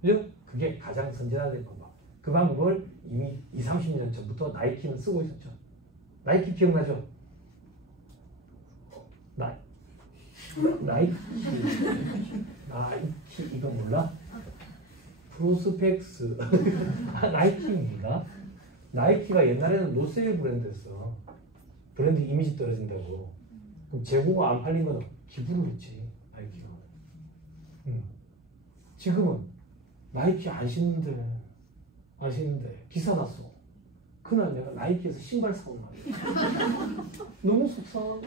그죠? 그게 가장 선진화된 방법. 그 방법을 이미 20, 30년 전부터 나이키는 쓰고 있었죠. 나이키 기억나죠? 나이키 이거 몰라? 프로스펙스 나이키입니다. 나이키가 옛날에는 노세일 브랜드였어. 브랜드 이미지 떨어진다고. 그럼 재고가 안 팔리면 기부를 했지. 나이키가. 지금은 나이키 안 신는데 기사 났어. 그날 내가 나이키에서 신발 사고 말이야. 너무 속상하고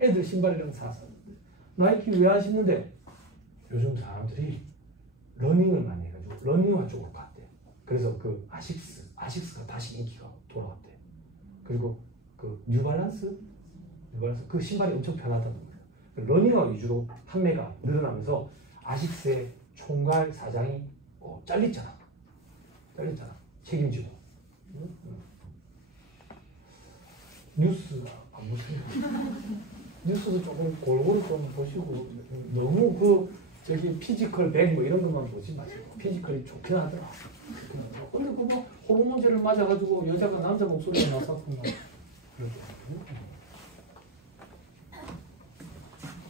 애들 신발이랑 샀었는데 나이키 왜 안 신는데? 요즘 사람들이 러닝을 많이 해가지고 러닝화 쪽으로 갔대. 그래서 그 아식스가 다시 인기가 돌아왔대. 그리고 그 뉴발란스 그 신발이 엄청 편하다는 거예요. 러닝화 위주로 판매가 늘어나면서 아식스의 총괄 사장이 잘렸잖아. 책임지고. 뉴스 안 보세요? 뉴스도 조금 골고루 좀 보시고 너무 저기 피지컬 100 뭐 이런 것만 보지 마시고 피지컬이 좋긴 하더라. 근데 그거 호르몬제를 맞아가지고 여자가 남자 목소리가 나왔었구나.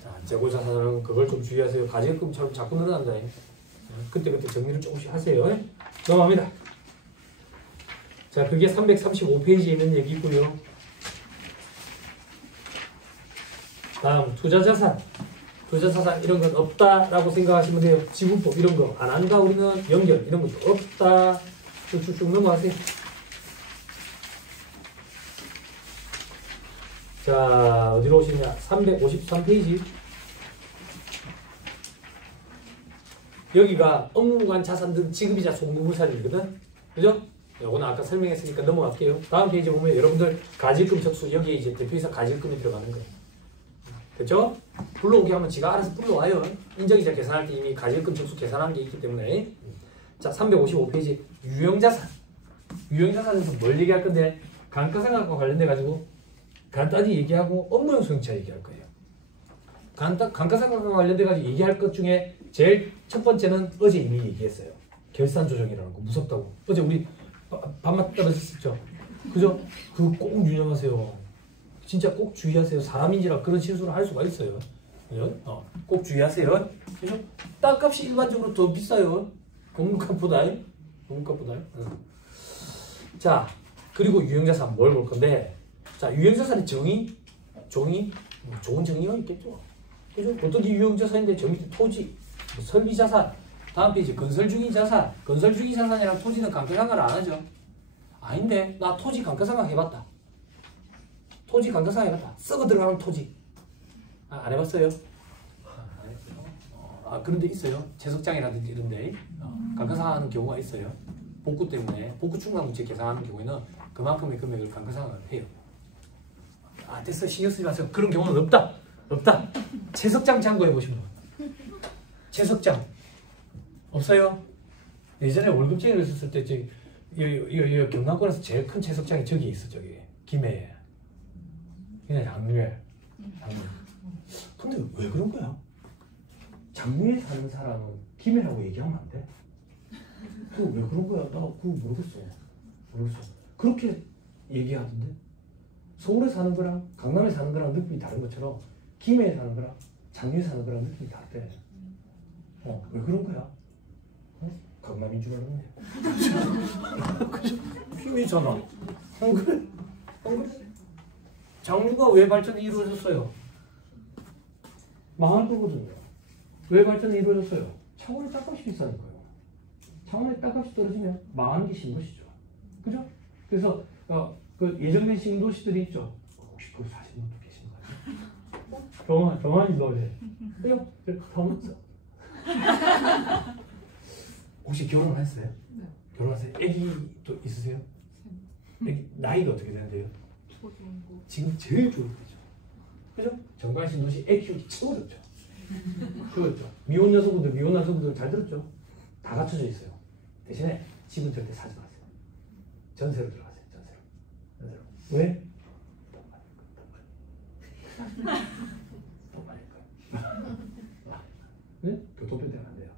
자, 재고자산은 그걸 좀 주의하세요. 가계금처럼 자꾸 늘어난다. 그때 정리를 조금씩 하세요. 넘어갑니다. 자, 그게 335페이지에 있는 얘기고요. 다음 투자자산 이런 건 없다라고 생각하시면 돼요. 지분법 이런 거 안 한다 우리는 연결 이런 거 없다. 쭉쭉 넘어가세요. 자, 어디로 오시냐? 353페이지. 여기가 업무관 자산 등 지급이자 송금물살이거든. 그죠? 이거는 아까 설명했으니까 넘어갈게요. 다음 페이지 보면 여러분들 가질금 적수 여기에 이제 대표이사 가질금이 들어가는 거예요. 그렇죠? 불러오게 하면 지가 알아서 불러와요. 인정이자 계산할 때 이미 가질금 적수 계산한 게 있기 때문에. 자, 355페이지 유형자산. 유형자산에서 뭘 얘기할 건데 감가상각과 관련돼 가지고 간단히 얘기하고 업무용 소형차 얘기할 거예요. 감가상각과 관련돼 가지고 얘기할 것 중에 제일 첫 번째는 어제 이미 얘기했어요. 결산 조정이라는 거 무섭다고. 어제 우리 밥맛 떨어졌었죠. 그죠? 그거 꼭 유념하세요. 진짜 꼭 주의하세요. 사람인지라 그런 실수를 할 수가 있어요. 그죠? 꼭 주의하세요. 그죠? 땅값이 일반적으로 더 비싸요. 공급값보다. 자, 그리고 유형자산 뭘 볼 건데, 자, 유형자산의 정의, 좋은 정의가 있겠죠. 그죠? 어떤 게 유형자산인데 정의, 토지, 설비자산, 다음 페이지 건설중인 자산. 건설중인 자산이랑 토지는 감가상각을 안 하죠. 아닌데, 나 토지 감가상각 해봤다. 토지 감가상각 해봤다. 썩어 들어가는 토지. 안 해봤어요? 안 했어요. 그런데 있어요. 채석장이라든지 이런데 감가상각하는 경우가 있어요. 복구 때문에 복구 충당문제 계산하는 경우에는 그만큼의 금액을 감가상각을 해요. 됐어. 신경 쓰지 마세요. 그런 경우는 없다. 채석장 참고해 보시면 채석장 없어요. 예전에 월급쟁이를 했을 때 이 경남권에서 제일 큰 채석장이 저기 있어. 저기 김해에. 그냥 장류에. 근데 왜 그런 거야? 장류에 사는 사람은 김해라고 얘기하면 안 돼? 그거 왜 그런 거야? 나 그거 모르겠어. 그렇게 얘기하던데? 서울에 사는 거랑 강남에 사는 거랑 느낌이 다른 것처럼 김해에 사는 거랑 장류에 사는 거랑 느낌이 다르대. 왜 그런 거야? 강남인 줄 알았네. 김해잖아. 안 그래? 장류가 왜 발전이 이루어졌어요? 망할 거거든요. 왜 발전이 이루어졌어요? 창원의 땅값이 비싸는 거예요. 창원의 땅값이 떨어지면 망하는 게 신도시죠. 그죠? 그래서 그 예정된 신도시들이 있죠. 혹시 그 사시는 분도 계신가요? 경환이 너네. 그래요? 혹시 결혼했어요? 네. 결혼하세요? 애기도 있으세요? 애기 나이가 어떻게 되는데요? 지금 제일 좋은 거죠. 그죠? 정관 신도시 애 키우기 최고 좋죠. 그렇죠. 미혼 여성분들, 미혼 남성분들 잘 들었죠? 다 갖춰져 있어요. 대신에 집은 절대 사지 마세요. 전세로 들어가세요. 전세로. 왜? 더 많을 거야. 네? 교통편 때문에 안 돼요.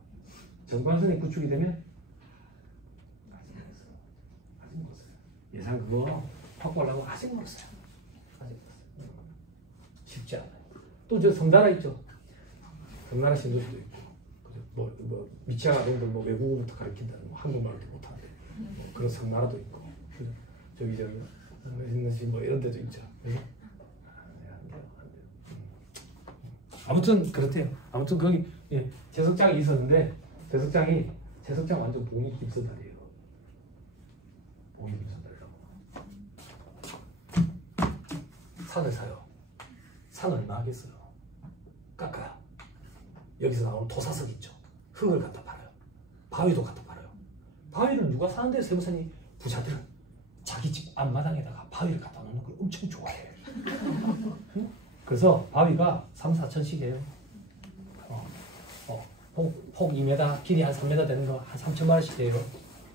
정관선이 구축이 되면 아직 멀었어요. 예산 그거 확보하려고 아직 멀었어요. 쉽지 않아요. 또 저 성나라 있죠. 성나라 신도시도 있고, 뭐 미치아가 동들 뭐 외국어부터 가르친다는 뭐 한국말도 못하는데 뭐 그런 성나라도 있고, 저기 뭐 이런 데도 있죠. 아무튼 그렇대요. 아무튼 거기 제석장이 있었는데 제석장 완전 봉이 김선달이에요. 봉이 김선달이라고. 산을 사요. 산 얼마 하겠어요? 깎아요. 여기서 나오는 도사석 있죠. 흙을 갖다 팔아요. 바위도 갖다 팔아요. 바위를 누가 사는데 세무사님 부자들은 자기 집 앞마당에다가 바위를 갖다 놓는 걸 엄청 좋아해요. 그래서 바위가 3, 4천씩이에요. 폭 2m, 길이 한 3m 되는 거 한 3천만 원씩 돼요.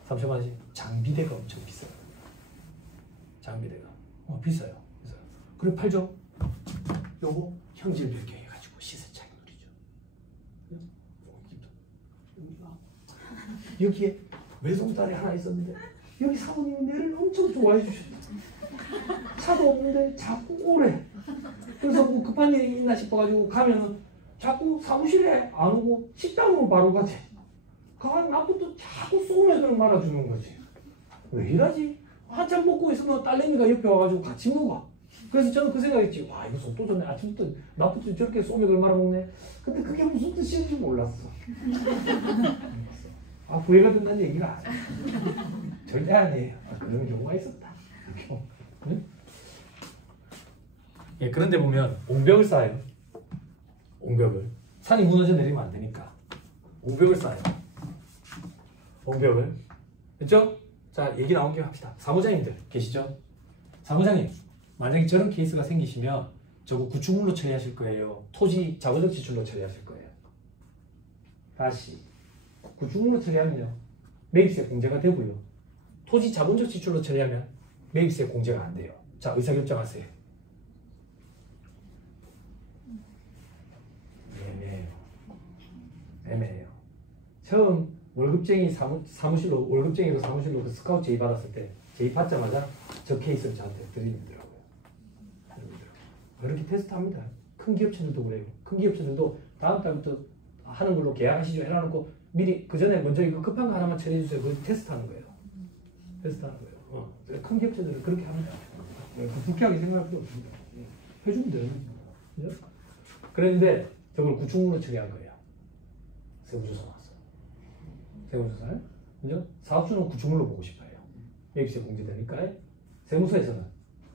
3천만 원씩. 장비대가 엄청 비싸요. 장비대가. 비싸요. 그리고 팔죠. 요거 형질 변경해가지고 시세 차익 누리죠. 여기에 외송딸이 하나 있었는데 여기 사모님이 내를 엄청 좋아해 주셨어요. 차도 없는데 자꾸 오래. 그래서 뭐 급한 일이 있나 싶어가지고 가면은 자꾸 사무실에 안 오고 식당으로 바로 가지. 나부터 자꾸 소맥을 말아주는 거지. 왜 이러지? 한참 먹고 있으면 딸내미가 옆에 와가지고 같이 먹어. 그래서 저는 그 생각했지. 와, 이거 속도 좋네. 아침부터 나부터 저렇게 소맥을 말아먹네. 근데 그게 무슨 뜻인지 몰랐어. 후회가 된다는 얘기가 아니야. 절대 아니에요. 그런 경우가 있었다. 응? 그런데 보면 옹벽을 쌓아요. 옹벽을. 산이 무너져 내리면 안 되니까 옹벽을 쌓아요. 옹벽을. 됐죠? 자, 얘기 나온 김에 합시다. 사무장님들 계시죠? 사무장님, 만약에 저런 케이스가 생기시면 저거 구축물로 처리하실 거예요? 토지 자본적 지출로 처리하실 거예요? 다시 구축물로 처리하면요 매입세 공제가 되고요. 토지 자본적 지출로 처리하면 매입세 공제가 안 돼요. 자, 의사결정하세요. 애매해요. 처음 월급쟁이 사무실로 월급쟁이로 사무실로 그 스카우트 제의 받았을 때 제의 받자마자 저 케이스를 저한테 드리더라고요. 그렇게 테스트합니다. 큰 기업체들도 그래요. 큰 기업체들도 다음 달부터 하는 걸로 계약하시죠 해놔놓고 미리 그 전에 먼저 이거 급한 거 하나만 처리해 주세요. 그거 테스트하는 거예요. 테스트하는 거예요. 큰 기업체들은 그렇게 합니다. 불쾌하게 생각할 필요 없습니다. 해주면 돼요. 그죠? 그런데 저걸 구축물로 처리한 거예요. 세무조사 나왔어요. 세무조사. 그죠? 사업주는 구축물로 보고 싶어요. 매입세 공제되니까 세무서에서는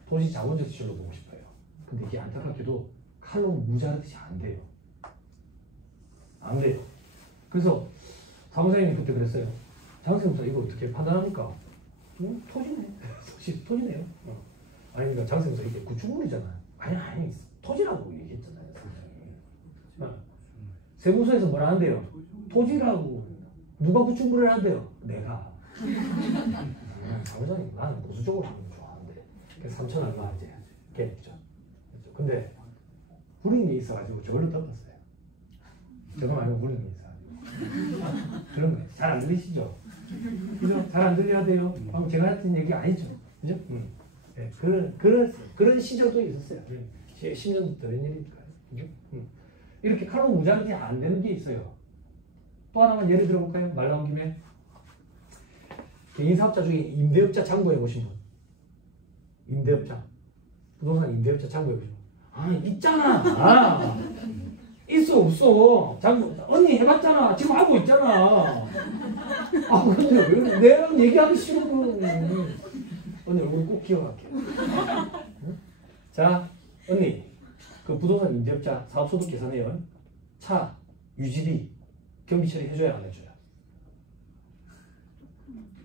토지 자본적 지출로 보고 싶어요. 근데 이게 안타깝게도 칼로 무자르듯이 안 돼요. 안 돼요. 그래서 사무장님이 그때 그랬어요. 장세무사 이거 어떻게 판단합니까? 토지네. 토지네요. 아니 그러니까 장세무사 이게 구축물이잖아요. 아니 토지라고 얘기했잖아요. 세무서에서 뭐라 한대요? 토지라고. 누가 구축물을 한대요? 내가. 사무장님 나는 보수적으로 하는 거 좋아하는데 3천 얼마 이제 겠죠. 근데 불이익이 있어가지고 저걸로 덮었어요. 저거 말고 불이익이 있어가지고. 그런 거예요. 잘 안 들리시죠? 그죠? 잘 안 들려야 돼요. 방금 제가 했던 얘기 아니죠? 그죠? 네, 그런 시절도 있었어요. 10년 된 일이니까요. 그죠? 이렇게 칼로 무자르게 안 되는 게 있어요. 또 하나만 예를 들어볼까요? 말 나온 김에 개인 사업자 중에 임대업자 장부해 보신 분. 임대업자. 부동산 임대업자 장부해 보신 분. 아, 있잖아. 있어 없어. 장부 언니 해봤잖아. 지금 하고 있잖아. 근데 왜 내가 얘기하기 싫어. 언니 얼굴 꼭 기억할게요. 응? 자, 언니 그 부동산 임대업자 사업소득 계산해요. 차 유지비 경비 처리 해줘야 안 해줘요?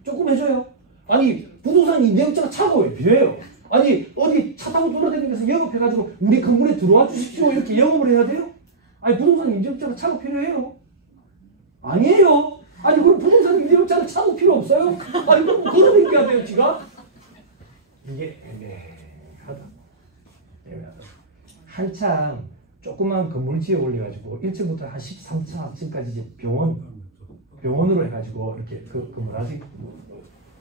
조금 해줘요. 아니 부동산 임대업자가 차가 왜 필요해요? 아니 어디 차 타고 돌아다니면서 영업해가지고 우리 건물에 들어와 주십시오 이렇게 영업을 해야 돼요? 아니 부동산 임대업자가 차가 필요해요? 아니에요. 아니 그럼 부동산 임대업자는 차도 필요 없어요? 아니 그럼 그런 얘기해야 돼요 지가? 이게 애매해. 한창 조그만 건물 지어 올려가지고 1층부터 한 13층까지 이제 병원으로 해가지고 이렇게 그 뭐라지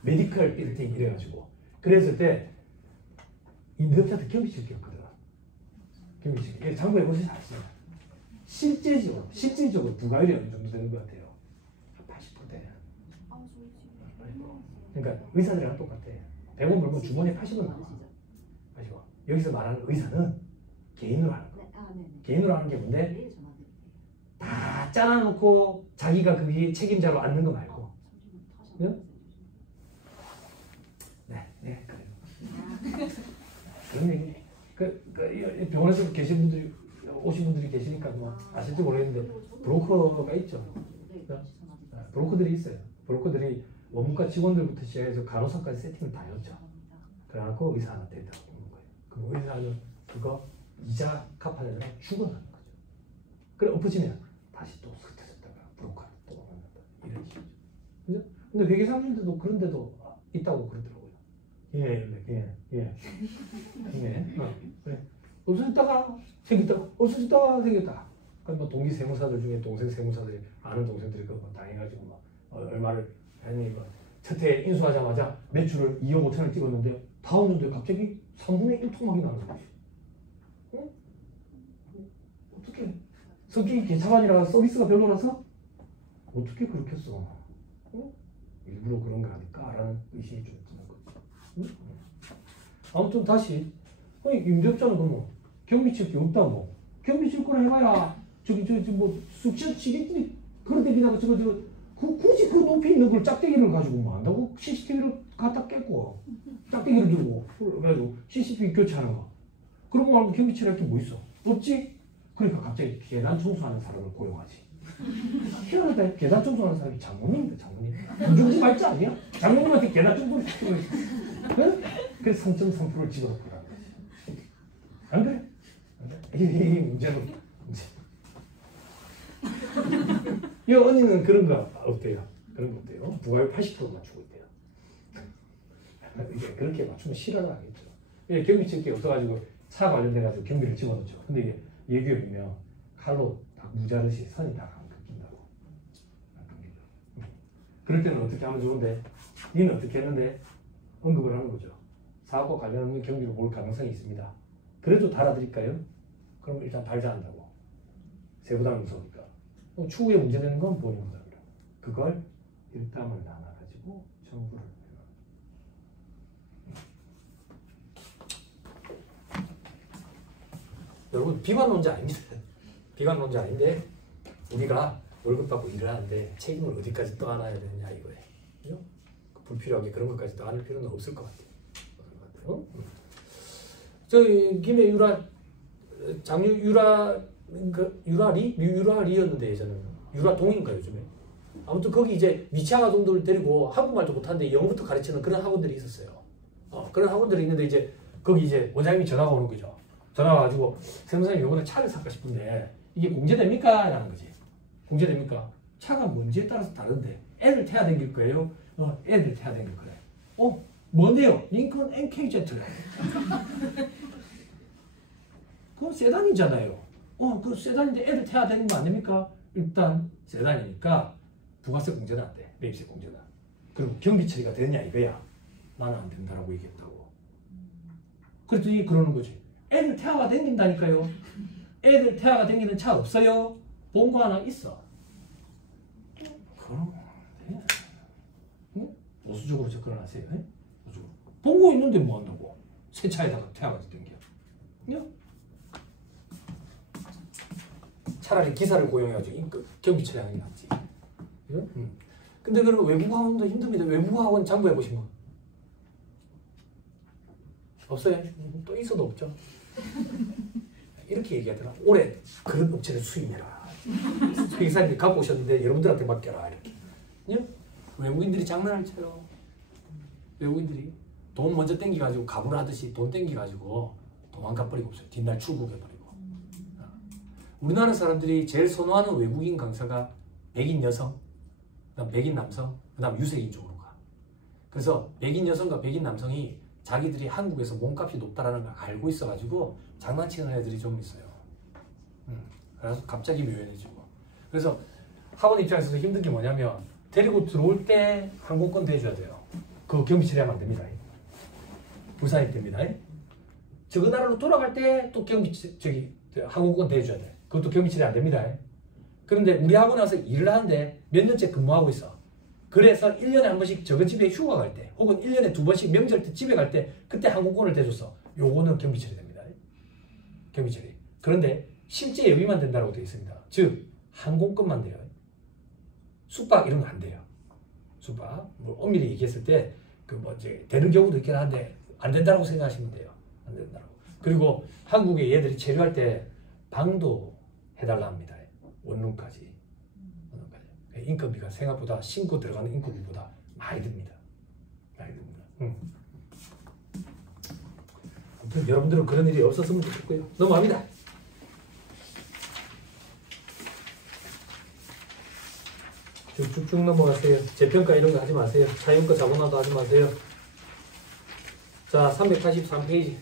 메디컬 빌딩 이래가지고 그랬을 때 이 능력자들 경비실이었거든. 경비실. 장부에 보시면 아시잖아요. 실제적으로 부가율이 어느 정도 되는 것 같아요. 한 80% 돼. 그러니까 의사들이랑 똑같아. 100원 벌면 주머니에 80원 나와. 아시고 여기서 말하는 의사는 개인으로 하는 거. 개인으로 하는 게 뭔데? 다 짜놔놓고 자기가 거기 책임자로 앉는 거 말고. 응? 네, 그래요. 그런 얘기. 병원에서 오신 분들이 계시니까 뭐 아실지 모르겠는데 브로커가 있죠. 브로커들이 있어요. 브로커들이 원무과 직원들부터 시작해서 간호사까지 세팅을 다 해줬죠. 그래갖고 의사한테 다 오는 거예요. 그럼 의사는 그거 이자 갚아내다가 죽어나는 거죠. 그래 엎어지면 다시 또 흩어졌다가 브로커를 또 만난다. 이런 식이죠. 그죠? 근데 회계사님들도 그런 데도 있다고 그러더라고요. 예. 그래. 없어졌다가 생겼다가 없어졌다가 생겼다. 그러니까 뭐 동기 세무사들 중에 동생 세무사들이 아는 동생들이 그거 당해가지고 막 얼마를 아니 뭐 첫해 인수하자마자 매출을 2억 5천을 찍었는데 다음 연도에 갑자기 3분의 1 토막이 나는 거지. 응? 어떻게? 성격이 개차반이라 서비스가 별로라서 어떻게 그렇게 써? 응? 일부러 그런 거 아닐까라는 의심이 좀 드는 거지. 응? 아무튼 다시 임대업자는 그러면 경비 칠 게 없다 뭐. 경비 칠 거라 해봐야 저기 뭐 숙취지객들이 그런 데다가 저거 굳이 그 높이 있는 걸 짝대기를 가지고 뭐 한다고? CCTV를 갖다 깼고 짝대기를 들고 그래가지고 CCTV 교체하는 거. 그런 거 말고 경비 칠할 게 뭐 있어? 없지? 그러니까 갑자기 계단 청소하는 사람을 고용하지. 희한하다. 계단 청소하는 사람이 장모님인데 장모님. 누구 말지 아니야? 장모님한테 계단 청소를 시키고 응? 그래서 3.3%를 집어넣더라는 거지. 안 그래? 이 문제는 문제. 이 언니는 그런 거 어때요? 그런 거 어때요? 부가율 80% 맞추고 있대요. 이게 그렇게 맞추면 싫어를 하겠죠. 경비 칠 게 없어가지고 차 관련돼가지고 경비를 집어넣죠. 근데 이게 예규율이면 칼로 딱 무자르시 선이 딱 안 끊긴다고. 안 끊긴다. 그럴 때는 어떻게 하면 좋은데? 니는 어떻게 했는데? 언급을 하는 거죠. 사업과 관련한 경비로 볼 가능성이 있습니다. 그래도 달아드릴까요? 그럼 일단 달자 한다고. 세부담이 무서우니까. 추후에 문제되는 건 본인 부담이라. 그걸 일당을 나눠가지고 청구를 해요. 여러분 비관론자 아닙니다. 비관론자 아닌데 우리가 월급 받고 일을 하는데 책임을 어디까지 떠안아야 되느냐 이거예요. 그죠? 불필요하게 그런 것까지 떠안을 필요는 없을 것 같아요. 저 김해 유라리였는데 예전에는 유라동인가 요즘에 아무튼 거기 이제 미취학 아동들을 데리고 한국말도 못하는데 영어부터 가르치는 그런 학원들이 있었어요. 그런 학원들이 있는데 이제 거기 이제 원장님이 전화가 오는 거죠. 전화가 와가지고 선생님 요번에 차를 살까 싶은데 이게 공제됩니까? 라는 거지. 공제됩니까? 차가 뭔지에 따라서 다른데 애를 태워 댕길 거예요? 애를 태워 댕길 거예요. 뭔데요? 링컨 MKZ래. 그건 세단이잖아요. 그 세단인데 애를 태워 댕기면 안 됩니까? 일단 세단이니까 부가세 공제는 안 돼. 매입세 공제는. 그리고 경비 처리가 되느냐 이거야. 나는 안 된다라고 얘기했다고. 그랬더니 그러는 거지. 애들 태아가 댕긴다니까요. 애들 태아가 댕기는 차 없어요? 본거 하나 있어. 그럼 네? 보수적으로 접근하세요. 본거 있는데 뭐 한다고? 새 차에다가 태아가 댕겨. 네? 차라리 기사를 고용해가지고 경비 처리하는 게 낫지. 근데 그럼 외국 학원도 힘듭니다. 외국 학원 장부해 보시면 없어요. 또 있어도 없죠. 이렇게 얘기하더라. 올해 그런 업체를 수임해라. 회계사님들이 갖고 오셨는데 여러분들한테 맡겨라. 이렇게. 예? 외국인들이 장난을 쳐요. 외국인들이 돈 먼저 땡겨가지고 가불 하듯이 돈 땡겨가지고 도망가버리고 없어요. 뒷날 출국해버리고. 우리나라 사람들이 제일 선호하는 외국인 강사가 백인 여성, 그다음 백인 남성, 그다음 유색인 쪽으로 가. 그래서 백인 여성과 백인 남성이 자기들이 한국에서 몸값이 높다라는 걸 알고 있어가지고 장난치는 애들이 좀 있어요. 그래서 갑자기 묘연해지고. 그래서 학원 입장에서도 힘든 게 뭐냐면 데리고 들어올 때 항공권 대줘야 돼요. 그거 경비 처리하면 안 됩니다. 불사입 됩니다. 저 나라로 돌아갈 때 또 경비 항공권 대줘야 돼. 그것도 경비 처리 안 됩니다. 그런데 우리 학원에 와서 일을 하는데 몇 년째 근무하고 있어. 그래서 1년에 한 번씩 저거 집에 휴가 갈 때 혹은 1년에 2번씩 명절 때 집에 갈 때 그때 항공권을 대줬어. 요거는 경비 처리됩니다. 경비 처리. 그런데 실제 여비만 된다고 되어 있습니다. 즉 항공권만 돼요. 숙박 이런 거 안 돼요. 숙박. 뭐 엄밀히 얘기했을 때 그 뭐 이제 되는 경우도 있긴 한데 안 된다고 생각하시면 돼요. 안 된다고. 그리고 한국에 얘들이 체류할 때 방도 해달라 합니다. 원룸까지. 인건비가 생각보다 신고 들어가는 인건비보다 많이 듭니다. 많이 듭니다. 아무튼 여러분들은 그런 일이 없었으면 좋겠고요. 넘어갑니다. 쭉쭉 넘어가세요. 재평가 이런 거 하지 마세요. 차용과 자본화도 하지 마세요. 자, 383페이지.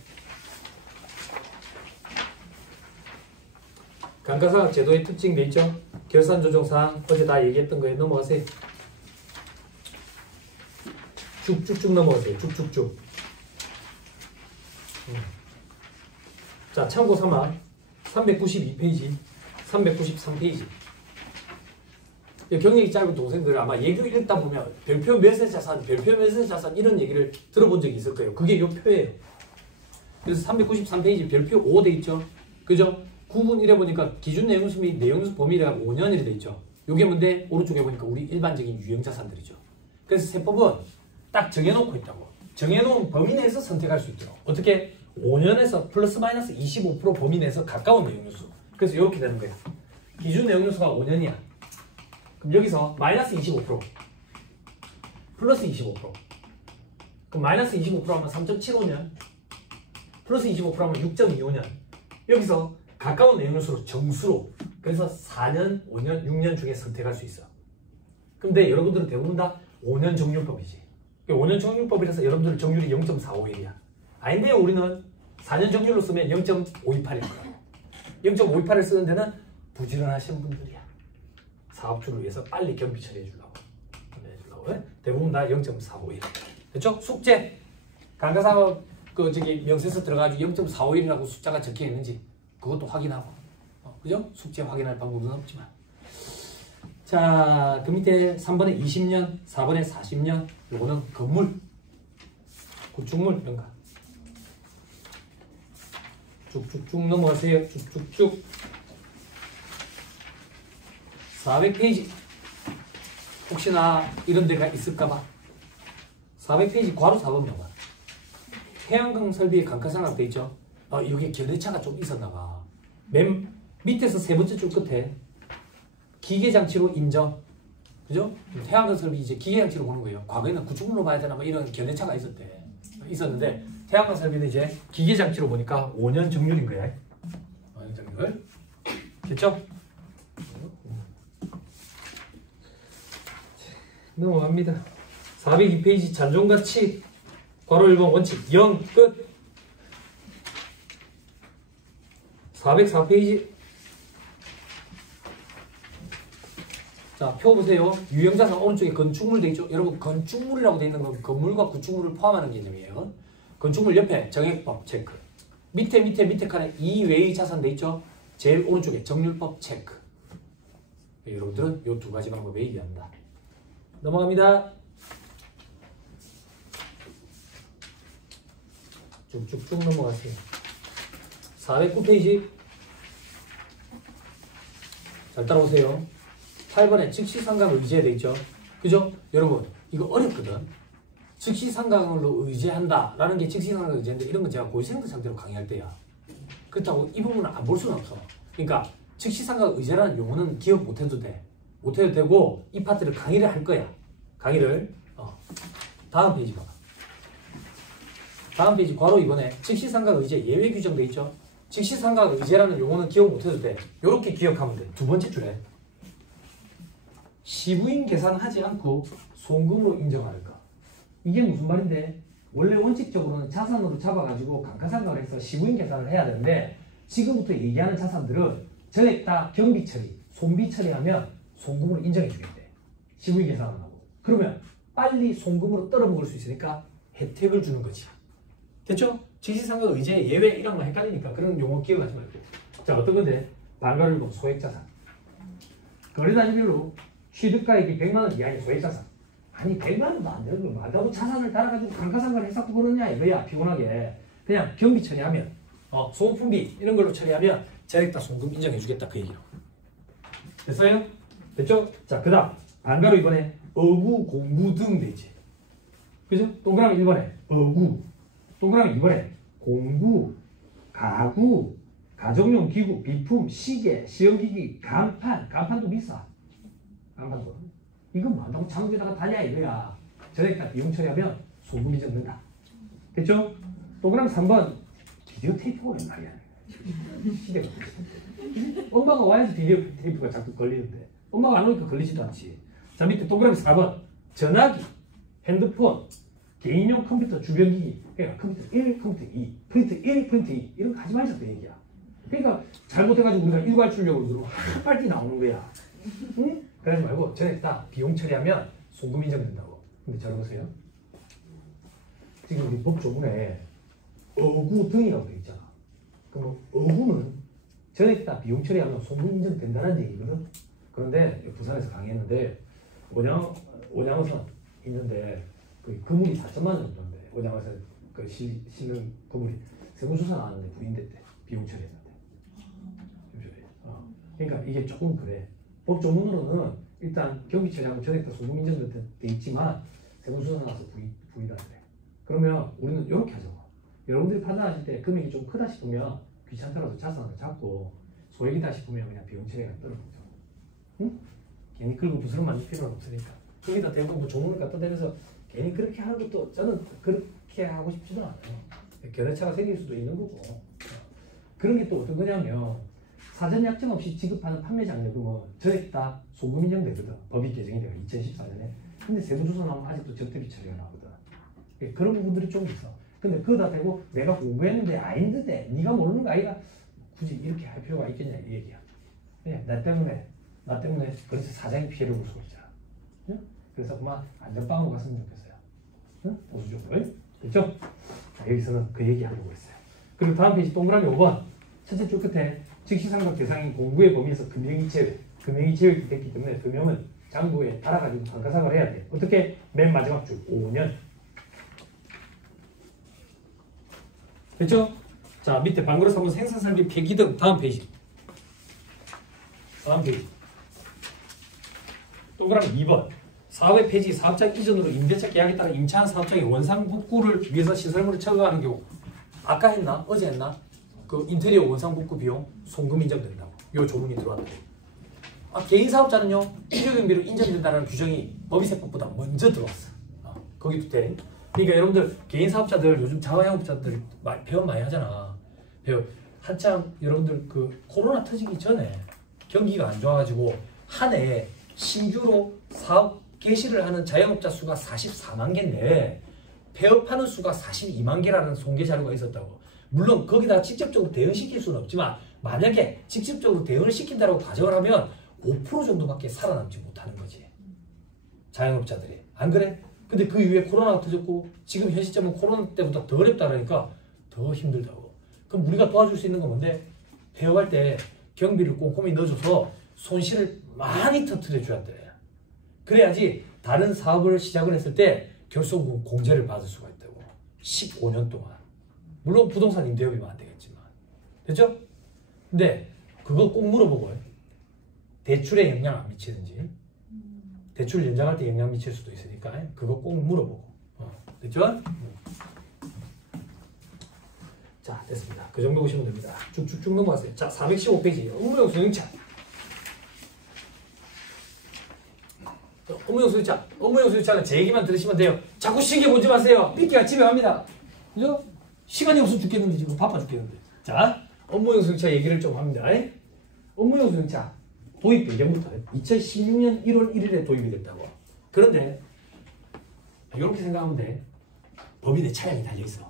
감가상각 제도의 특징 돼 있죠? 결산조정사항 어제 다 얘기했던 거에 넘어가세요. 쭉쭉쭉 넘어가세요. 쭉쭉쭉. 자, 참고 삼아 392페이지, 393페이지. 경력이 짧은 동생들 아마 얘기 읽다 보면 별표 몇의 자산, 별표 몇의 자산 이런 얘기를 들어본 적이 있을 거예요. 그게 요 표예요. 그래서 393페이지 별표 5 돼 있죠? 그죠? 9분 1에 보니까 기준 내용수 및 내용수 범위량 5년이 돼 있죠. 요게 뭔데? 오른쪽에 보니까 우리 일반적인 유형자산들이죠. 그래서 세법은 딱 정해놓고 있다고. 정해놓은 범위 내에서 선택할 수 있도록. 어떻게? 5년에서 플러스 마이너스 25% 범위 내에서 가까운 내용수. 그래서 이렇게 되는 거야. 기준 내용수가 5년이야. 그럼 여기서 마이너스 25% 플러스 25% 그럼 마이너스 25% 하면 3.75년 플러스 25% 하면 6.25년 여기서 가까운 내용수로 정수로 그래서 4년, 5년, 6년 중에 선택할 수 있어. 근데 여러분들은 대부분 다 5년 정률법이지. 5년 정률법이라서 여러분들 정률이 0.451이야. 아닌데 우리는 4년 정률로 쓰면 0.528일 거야. 0.528을 쓰는 데는 부지런하신 분들이야. 사업주를 위해서 빨리 경비 처리해 주려고. 대부분 다 0.451. 됐죠? 숙제. 감가상각 명세서 들어가지고 0.451이라고 숫자가 적혀 있는지 그것도 확인하고. 그죠? 숙제 확인할 방법은 없지만. 자, 그 밑에 3번에 20년, 4번에 40년. 요거는 건물, 구축물 이런 거. 쭉쭉쭉 넘어가세요. 쭉쭉쭉. 400페이지. 혹시나 이런 데가 있을까봐. 400페이지 괄호 4번 명만. 태양광 설비의 감가상각 돼 있죠? 여기 견해차가 좀 있었나봐. 맨 밑에서 세 번째 줄 끝에 기계장치로 인정. 그죠? 태양광 설비 이제 기계장치로 보는 거예요. 과거에는 구축물로 봐야 되나 뭐 이런 견해차가 있었는데 태양광 설비는 이제 기계장치로 보니까 5년 정률인 거야. 5년 정률. 됐죠? 넘어갑니다. 402페이지 잔존가치 괄호 1번 원칙 0 끝. 404페이지. 자, 표 보세요. 유형자산 오른쪽에 건축물 돼 있죠? 여러분 건축물이라고 돼 있는 건 건물과 구축물을 포함하는 개념이에요. 건축물 옆에 정액법 체크. 밑에 칸에 이외의 자산 돼 있죠? 제일 오른쪽에 정률법 체크. 여러분들은 이 두 가지 방법에 얘기합니다. 넘어갑니다. 쭉쭉쭉 넘어가세요. 409페이지. 잘 따라오세요. 8번에 즉시상각을 의지해야 되겠죠? 그죠? 여러분, 이거 어렵거든. 즉시상각으로 의지한다라는 게 즉시상각을 의지하는데 이런 건 제가 고위생들 상대로 강의할 때야. 그렇다고 이 부분은 안 볼 수는 없어. 그러니까 즉시상각 의제라는 용어는 기억 못해도 돼. 못해도 되고 이 파트를 강의를 할 거야. 강의를. 다음 페이지 봐봐. 다음 페이지 괄호 2번에 즉시상각 의제 예외 규정돼 있죠? 즉시상각 의제라는 용어는 기억 못해도 돼. 요렇게 기억하면 돼. 두 번째 줄에 시부인 계산하지 않고 송금으로 인정할 거. 이게 무슨 말인데? 원래 원칙적으로는 자산으로 잡아가지고 감가상각을 해서 시부인 계산을 해야 되는데 지금부터 얘기하는 자산들은 전액 다 경비 처리, 손비 처리하면 송금으로 인정해 주겠대. 시부인 계산을 하고. 그러면 빨리 송금으로 떨어먹을 수 있으니까 혜택을 주는 거지. 됐죠? 지시상각 의제 예외 1항만 헷갈리니까 그런 용어 기억하지 말고. 자, 어떤 건데? 반가율로 소액자산. 거래단위별로 취득가액이 100만 원 이하의 소액자산. 아니 100만 원도 안 되는 거 말하고 자산을 달아가지고 감가상각을 해서 그러냐 이거야. 피곤하게. 그냥 경비 처리하면 소모품비 이런 걸로 처리하면 전액 다 송금 인정해 주겠다 그 얘기로. 됐어요? 됐죠? 자, 그 다음 반가로 이번에 어구, 공구 등 되지. 그죠? 동그라미 1번에 어구, 동그라미 2번에 공구, 가구, 가정용 기구, 비품, 시계, 시험기기, 간판도 비싸. 간판도. 이건 뭐 한다고 장부에다가 달냐 이거야. 전액 다 비용 처리하면 소금이 적는다. 됐죠? 동그라미 3번 비디오 테이프가 웬 말이야. 시계가 엄마가 와야지 비디오 테이프가 자꾸 걸리는데 엄마가 안 오니까 걸리지도 않지. 자, 밑에 동그라미 4번 전화기, 핸드폰, 개인용 컴퓨터, 주변기기. 그러니까 컴퓨터 1, 컴퓨터 2, 프린터 1, 프린터 2 이런 거 하지 말자 그 얘기야. 그러니까 잘못해가지고 우리가 일괄출력으로 누르면 빨리 나오는 거야. 응? 그러지 말고 전에 딱 비용 처리하면 송금 인정된다고. 근데 잘 보세요. 지금 우리 법조문에 어구 등이라고 되어 있잖아. 그럼 어구는 전에 딱 비용 처리하면 송금 인정된다는 얘기거든. 그런데 부산에서 강의했는데 원양어선 있는데 그 건물이 4천만 원 정도인데 원양어선 그 실는 건물이 세무조사 나왔는데 부인됐대. 비용 처리했는데. 그러니까 이게 조금 그래. 법조문으로는 일단 경비 처리하고 전액 다 소금 인정돼 있지만 세무조사 나와서 부인을 하래. 그러면 우리는 이렇게 하죠. 여러분들이 판단하실 때 금액이 좀 크다 싶으면 귀찮더라도 자산을 잡고 소액이다 싶으면 그냥 비용 처리가 떨어지죠. 응? 괜히 끌고 부스럼 만들 필요는 없으니까. 거기다 대고 뭐 조문을 갖다 대면서 괜히 그렇게 하는 것도 저는 그렇게 하고 싶지도 않아요. 견해차가 생길 수도 있는 거고. 그런 게 또 어떤 거냐면 사전 약정 없이 지급하는 판매 장려금은 전액 다 소금 인정되거든. 법이 개정이 되고 2014년에. 근데 세무조사 나오면 아직도 적대비 처리가 나거든. 그런 부분들이 좀 있어. 근데 그거 다 되고 내가 공부했는데 아닌데 네가 모르는 거 아이가 굳이 이렇게 할 필요가 있겠냐 이 얘기야. 그냥 나 때문에 그래서 사장이 피해를 볼 수가 있잖아. 응? 그래서 그만 안전빵으로 갔으면 좋겠어요. 응? 보수적으로. 됐죠? 자, 여기서는 그 얘기하려고 했어요. 그리고 다음 페이지 동그라미 5번 첫째 줄 끝에 직시상각 대상인 공부의 범위에서 금융이 제외됐기 때문에 금융은 장부에 달아가지고 감가상각을 해야 돼. 어떻게? 맨 마지막 줄 5년. 됐죠? 자, 밑에 반거래 사무 생산설비 폐기 등 다음 페이지. 동그라미 2번 사업의 폐지, 사업자 이전으로 임대차 계약에 따라 임차한 사업장의 원상복구를 위해서 시설물을 처분하는 경우 아까 했나? 어제 했나? 그 인테리어 원상복구 비용 송금 인정된다고. 요 조문이 들어왔다고. 개인 사업자는요 필요경비로 인정된다는 규정이 법인세법보다 먼저 들어왔어. 거기도 돼. 그러니까 여러분들 개인 사업자들 요즘 자영업자들 배워 많이 하잖아. 한참 여러분들 그 코로나 터지기 전에 경기가 안 좋아가지고 한 해에 신규로 사업 개시를 하는 자영업자 수가 44만 개인데 폐업하는 수가 42만 개라는 통계 자료가 있었다고. 물론 거기다 직접적으로 대응시킬 수는 없지만 만약에 직접적으로 대응을 시킨다고 가정을 하면 5% 정도밖에 살아남지 못하는 거지. 자영업자들이. 안 그래? 근데 그 이후에 코로나가 터졌고 지금 현 시점은 코로나 때보다 더 어렵다 그러니까 더 힘들다고. 그럼 우리가 도와줄 수 있는 건 뭔데? 폐업할 때 경비를 꼼꼼히 넣어줘서 손실을 많이 터뜨려줘야 돼. 그래야지 다른 사업을 시작을 했을 때 결손금 공제를 받을 수가 있다고. 15년 동안. 물론 부동산 임대업이면 안 되겠지만. 됐죠? 근데 그거 꼭 물어보고 대출에 영향 안 미치는지 대출 연장할 때 영향 미칠 수도 있으니까 그거 꼭 물어보고. 됐죠? 자, 됐습니다. 그 정도 보시면 됩니다. 쭉쭉쭉 넘어가세요. 자, 415페이지 업무용 소유차. 업무용 소유차는 제 얘기만 들으시면 돼요. 자꾸 시계 보지 마세요. 삐끼가 집에 갑니다. 그죠? 시간이 없어 죽겠는데 지금 바빠 죽겠는데. 자, 업무용 소유차 얘기를 좀 합니다. 업무용 소유차 도입 배경부터 2016년 1월 1일에 도입이 됐다고. 그런데 이렇게 생각하면 돼. 법인의 차량이 달려있어.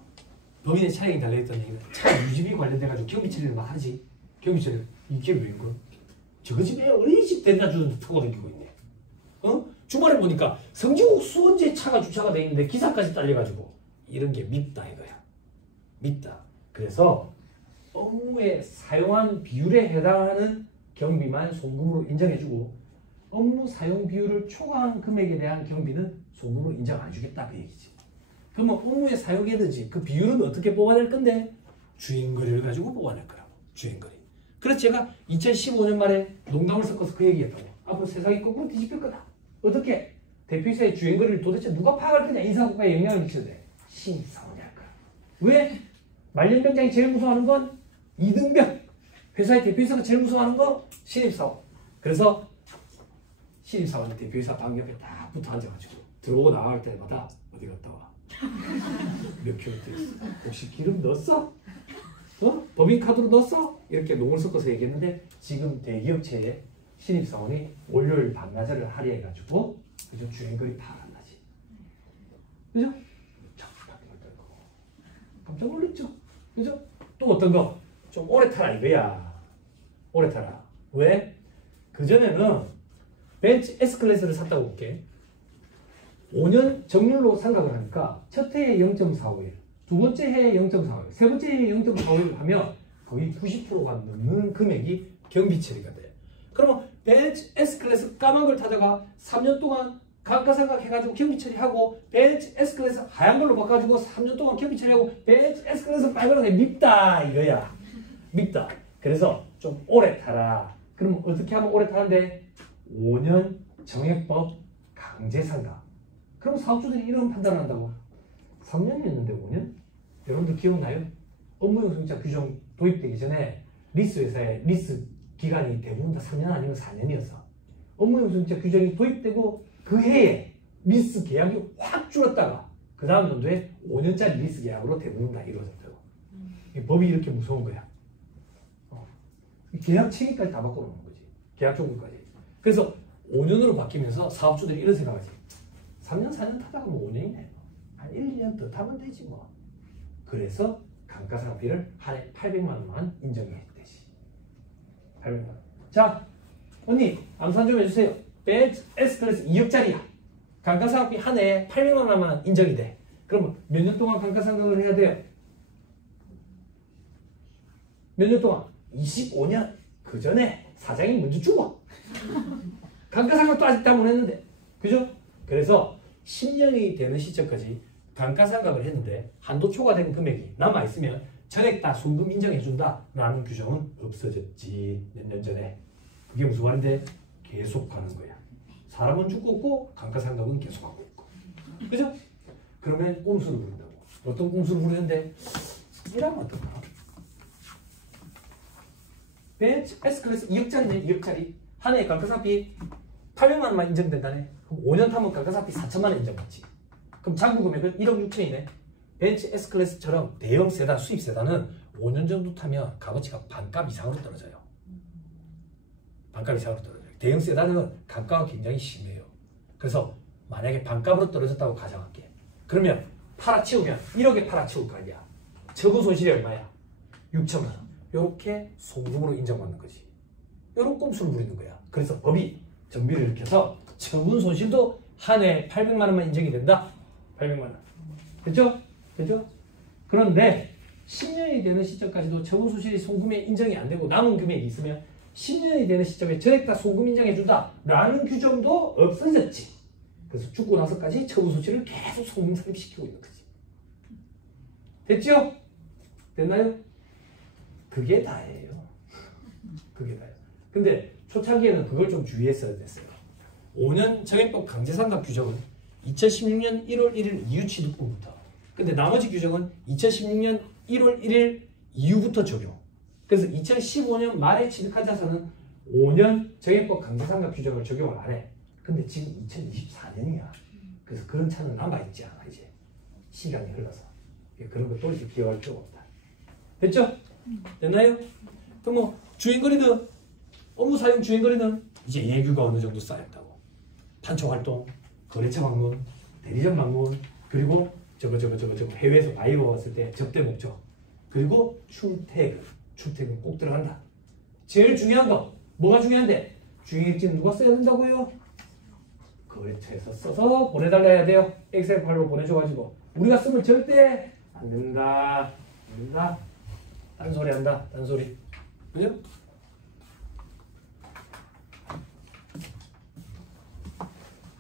법인의 차량이 달려있다는 얘기는 차량 유지비 관련돼가지고 경비 처리를 막 하지. 경비 처리 이게 왜인가? 저거 집에 어린이집 데려다 주는 타고 다니고 있네. 주말에 보니까 성지국 수원지에 차가 주차가 돼 있는데 기사까지 딸려가지고 이런 게 밉다 이거야. 밉다. 그래서 업무에 사용한 비율에 해당하는 경비만 송금으로 인정해주고 업무 사용 비율을 초과한 금액에 대한 경비는 송금으로 인정 안 주겠다 그 얘기지. 그러면 업무에 사용해야 되지. 그 비율은 어떻게 뽑아낼 건데? 주행거리를 가지고 뽑아낼 거라고. 주행거리. 그래서 제가 2015년 말에 농담을 섞어서 그 얘기했다고. 앞으로 세상이 거꾸로 뒤집힐 거다. 어떻게? 대표이사의 주행거리를 도대체 누가 파악할 거냐? 이사국가에 영향을 미쳐야 돼. 신입사원이 할 거야. 왜? 말년병장이 제일 무서워하는 건 이등병. 회사의 대표이사가 제일 무서워하는 거 신입사원. 그래서 신입사원이 대표이사 방 옆에 딱 붙어 앉아가지고 들어오고 나갈 때마다 어디 갔다 와? 몇 킬로미터 있어? 혹시 기름 넣었어? 법인카드로 넣었어? 이렇게 농을 섞어서 얘기했는데 지금 대기업체에 신입사원이 월요일 반나절을 할애해가지고 그죠? 주행거리 파악한다지. 그죠? 깜짝 놀랐죠? 그죠? 또 어떤 거? 좀 오래 타라 이거야. 오래 타라. 왜? 그전에는 벤츠 S클래스를 샀다고 볼게. 5년 정률로 생각을 하니까 첫 해에 0.45일, 두 번째 해에 0.45일, 세 번째 해에 0.45일 하면 거의 90%가 넘는 금액이 경비 처리가 돼. 그러면 벤츠 S클래스 까만 걸 타다가 3년 동안 감가상각 해가지고 경비 처리하고 벤츠 S클래스 하얀 걸로 바꿔가지고 3년 동안 경비 처리하고 벤츠 S클래스 빨간 게 밉다 이거야. 밉다. 그래서 좀 오래 타라. 그럼 어떻게 하면 오래 타는데? 5년 정액법 강제상각. 그럼 사업주들이 이런 판단을 한다고. 3년이었는데 5년? 여러분들 기억나요? 업무용승자 규정 도입되기 전에 리스 회사의 리스 기간이 대부분 다 3년 아니면 4년이었어. 업무용승자 규정이 도입되고 그 해에 리스 계약이 확 줄었다가 그 다음 연도에 5년짜리 리스 계약으로 대부분 다 이루어졌다고. 법이 이렇게 무서운 거야. 계약 체계까지 다 바꿔놓는 거지. 계약 조건까지. 그래서 5년으로 바뀌면서 사업주들이 이런 생각하지. 3년, 4년 타다가 뭐 5년이네. 한 1, 2년 더 타면 되지 뭐. 그래서 감가상각비를 한 해 800만 원만 인정해 되지. 800만 원. 자, 언니 암산 좀 해주세요. 벤츠 S클래스 2억짜리야. 감가상각비 한 해에 800만 원만 인정이 돼. 그러면 몇 년 동안 감가상각을 해야 돼요? 몇 년 동안? 25년. 그 전에 사장이 먼저 죽어. 감가상각도 아직 다 못 했는데. 그죠? 그래서 10년이 되는 시점까지 감가상각을 했는데 한도 초과된 금액이 남아있으면 전액 다 송금 인정해준다 라는 규정은 없어졌지. 몇 년 전에. 그게 무슨 말인데? 계속 가는 거야. 사람은 죽고 있고 감가상각은 계속하고 있고. 그죠? 그러면 꼼수를 부른다고. 어떤 꼼수를 부르는데? 이라면 어떨까? 벤츠 S클래스 2억짜리네. 2억짜리. 한 해에 감가상각비 800만 원만 인정된다네. 그럼 5년 타면 감가상각비 4천만 원 인정받지. 그럼 잔고 금액은 1억 6천이네. 벤츠 S클래스처럼 대형 세단, 수입 세단은 5년 정도 타면 값어치가 반값 이상으로 떨어져요. 반값 이상으로 떨어져요. 대형 세단은 감가가 굉장히 심해요. 그래서 만약에 반값으로 떨어졌다고 가정할게. 그러면 팔아치우면 1억에 팔아치울 거 아니야. 처분 손실이 얼마야? 6천만 원. 이렇게 송금으로 인정받는 거지. 이런 꼼수를 부리는 거야. 그래서 법이 정비를 이렇게 해서 처분 손실도 한 해 800만 원만 인정이 된다. 800만 원. 됐죠? 됐죠? 그런데 10년이 되는 시점까지도 처분 손실이 송금에 인정이 안 되고 남은 금액이 있으면 10년이 되는 시점에 전액 다 송금 인정해준다 라는 규정도 없어졌지. 그래서 죽고 나서까지 처분 손실을 계속 송금 삽입시키고 있는 거지. 됐죠? 됐나요? 그게 다예요. 그게 다예요. 근데 초창기에는 그걸 좀 주의했어야 됐어요. 5년 정액법 강제상각 규정은 2016년 1월 1일 이후 취득분부터. 근데 나머지 규정은 2016년 1월 1일 이후부터 적용. 그래서 2015년 말에 취득한 자산은 5년 정액법 강제상각 규정을 적용을 안 해. 근데 지금 2024년이야. 그래서 그런 차는 남아있지 않아 이제. 시간이 흘러서. 그런 거 또 이제 기억할 필요가 없다. 됐죠? 됐나요? 그럼 뭐 주행거리는 업무 사용 주행거리는 이제 예규가 어느 정도 쌓였다고. 판촉활동, 거래처 방문, 대리점 방문, 그리고 저거 해외에서 많이 먹었을 때 접대 목적. 그리고 출퇴근 꼭 들어간다. 제일 중요한 거 뭐가 중요한데? 주의일지는 누가 써야 된다고요? 거래처에서 써서 보내달라 해야 돼요. 엑셀 파일로 보내줘가지고 우리가 쓰면 절대 안 된다. 딴소리 한다. 딴소리. 그죠?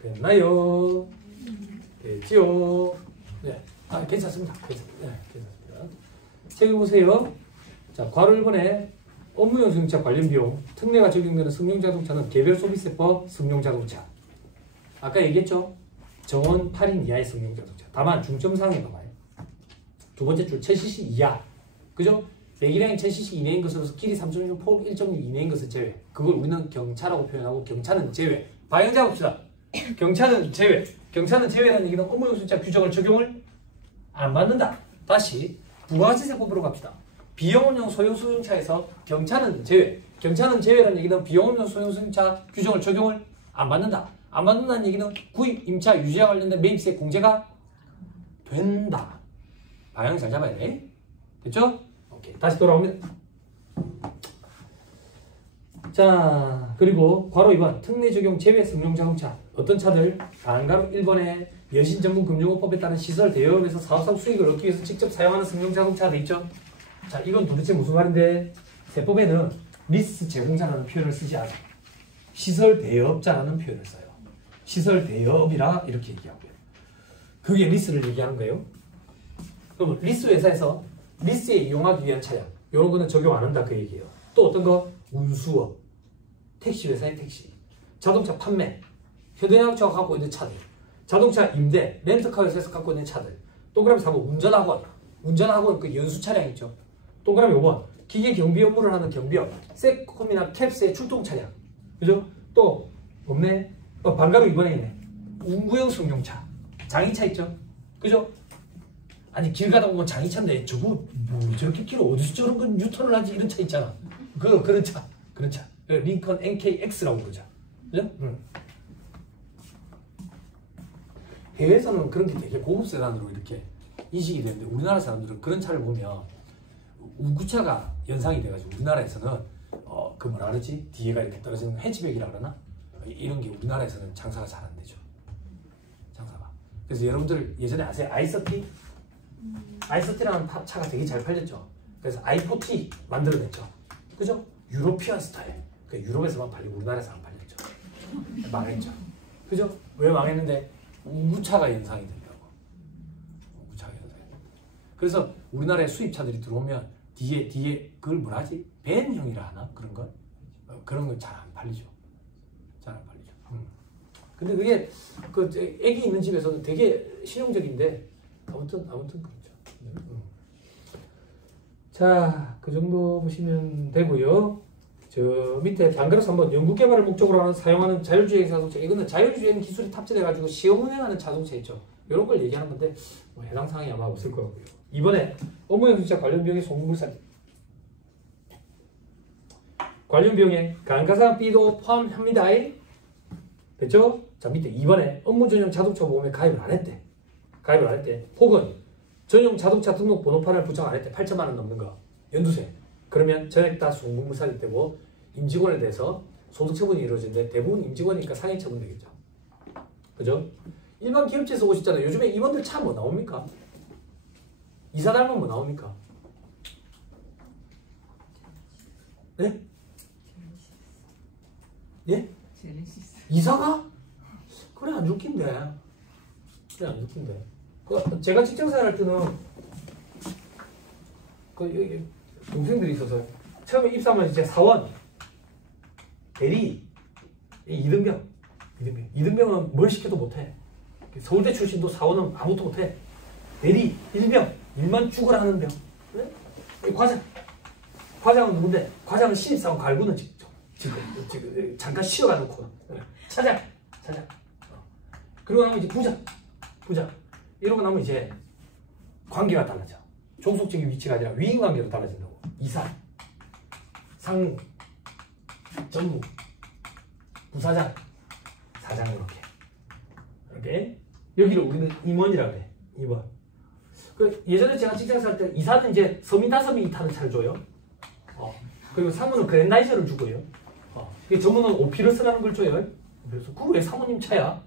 됐나요? 됐지요? 네. 괜찮습니다. 괜찮습니다. 책 보세요. 자, 괄호 1번에 업무용 승용차 관련 비용, 특례가 적용되는 승용자동차는 개별 소비세법 승용자동차. 아까 얘기했죠? 정원 8인 이하의 승용자동차. 다만 중점사항에 봐봐요. 두 번째 줄 1000cc 이하. 그죠? 배기량이 1000cc 이내인 것으로서 길이 3.6, 폭 1.6 이내인 것은 제외. 그걸 우리는 경차라고 표현하고 경차는 제외. 방향자 봅시다. 경차는 제외. 경차는 제외라는 얘기는 업무용 승용차 규정을 적용을 안 받는다. 다시 부가가치세법으로 갑시다. 비용업용 소형 승용차에서 경차는 제외. 경차는 제외라는 얘기는 비용업용 소형 승용차 규정을 적용을 안 받는다. 안 받는다는 얘기는 구입, 임차, 유지와 관련된 매입세 공제가 된다. 방향 잘 잡아야 돼. 됐죠? 오케이. 다시 돌아옵니다. 자, 그리고 괄호 2번 특례 적용 제외 승용자동차. 어떤 차들? 다한가로 1번에 여신전문금융업법에 따른 시설 대여업에서 사업상 수익을 얻기 위해서 직접 사용하는 승용자동차 돼 있죠? 자, 이건 도대체 무슨 말인데? 세법에는 리스 제공자라는 표현을 쓰지 않아요. 시설 대여업자라는 표현을 써요. 시설 대여업이라 이렇게 얘기하고요. 그게 리스를 얘기하는 거예요. 그럼 리스 회사에서 리스에 이용하기 위한 차량, 이런 거는 적용 안 한다 그 얘기예요. 또 어떤 거? 운수업, 택시 회사의 택시, 자동차 판매, 현대자동차가 갖고 있는 차들, 자동차 임대, 렌트카 회사에서 갖고 있는 차들, 동그라미 4번 운전학원 그 연수 차량 있죠. 동그라미 5번 기계 경비 업무를 하는 경비업, 세콤이나 캡스의 출동 차량, 그죠? 또 없네. 반가로 2번에 있네. 운구형 승용차, 장의차 있죠, 그죠? 아니 길 가다 보면 장의차인데 저거 뭐 저렇게 길 어디서 저런 건 유턴을 하지 이런 차 있잖아. 그런 차. 링컨 NKX라고 그러죠. 그죠? 해외에서는 그런 게 되게 고급 세단으로 이렇게 인식이 되는데 우리나라 사람들은 그런 차를 보면 우구차가 연상이 돼가지고 우리나라에서는 그 뭐라 그러지? 뒤에가 이렇게 떨어지는 해치백이라 그러나? 이런 게 우리나라에서는 장사가 잘 안 되죠. 장사가. 그래서 여러분들 예전에 아세요? i30? i30라는 차가 되게 잘 팔렸죠. 그래서 i40 만들어냈죠. 그죠? 유로피안 스타일. 그러니까 유럽에서만 팔리고 우리나라에서 안 팔렸죠. 망했죠. 그죠? 왜 망했는데? 우구차가 연상이 된다고. 우구차가 연상이 된다고. 그래서 우리나라에 수입차들이 들어오면 뒤에 그걸 뭐라 하지? 밴형이라 하나? 그런 거? 그런 건 잘 안 팔리죠. 잘 안 팔리죠. 근데 그게 그 애기 있는 집에서는 되게 실용적인데 아무튼 그렇죠. 자, 그 정도 보시면 되고요. 저 밑에 반가로서 한번 연구개발을 목적으로 사용하는 자율주행 자동차. 이거는 자율주행 기술이 탑재돼가지고 시험 운행하는 자동차 있죠. 이런 걸 얘기하는 건데 뭐 해당 사항이 아마 없을 것 같고요. 이번에 업무용 승용차 관련 비용의 송금물산. 관련 비용에 감가상 B도 포함합니다. 됐죠? 자, 밑에 2번에 업무 전용 자동차 보험에 가입을 안 했대. 혹은 전용 자동차 등록 번호판을 부착 안 했대. 8천만 원 넘는 거. 연두세. 그러면 전액 다 송금물산이 되고 임직원에 대해서 소득 처분이 이루어지는데 대부분 임직원이니까 상해 처분 되겠죠. 그죠? 일반 기업체에서 오셨잖아요. 요즘에 임원들 차 뭐 나옵니까? 이사 닮으면 뭐 나옵니까? 네? 예? 이사가? 그래 안 좋긴데. 제가 직장생활 할 때는 여기 동생들이 있어서 처음에 입사하면 이제 사원, 대리, 이등병은 뭘 시켜도 못해. 서울대 출신도 사원은 아무것도 못해. 대리, 일병, 일만 죽어라 하는 병. 네? 과장은 누군데? 과장은 신입사원 갈구는 지금 잠깐 쉬어가놓고 차장. 그리고 나면 이제 부장. 이러고 나면 이제 관계가 달라져. 종속적인 위치가 아니라 위임 관계로 달라진다고. 이사, 상무, 전무, 부사장, 사장 이렇게. 여기를 우리는 임원이라고 해. 임원. 그 예전에 제가 직장에서 할 때 이사는 이제 서민 5명이 타는 차를 줘요. 그리고 사무는 그랜나이저를 주고요. 전무는 오피러스라는 걸 줘요. 그래서 그거 왜 사모님 차야?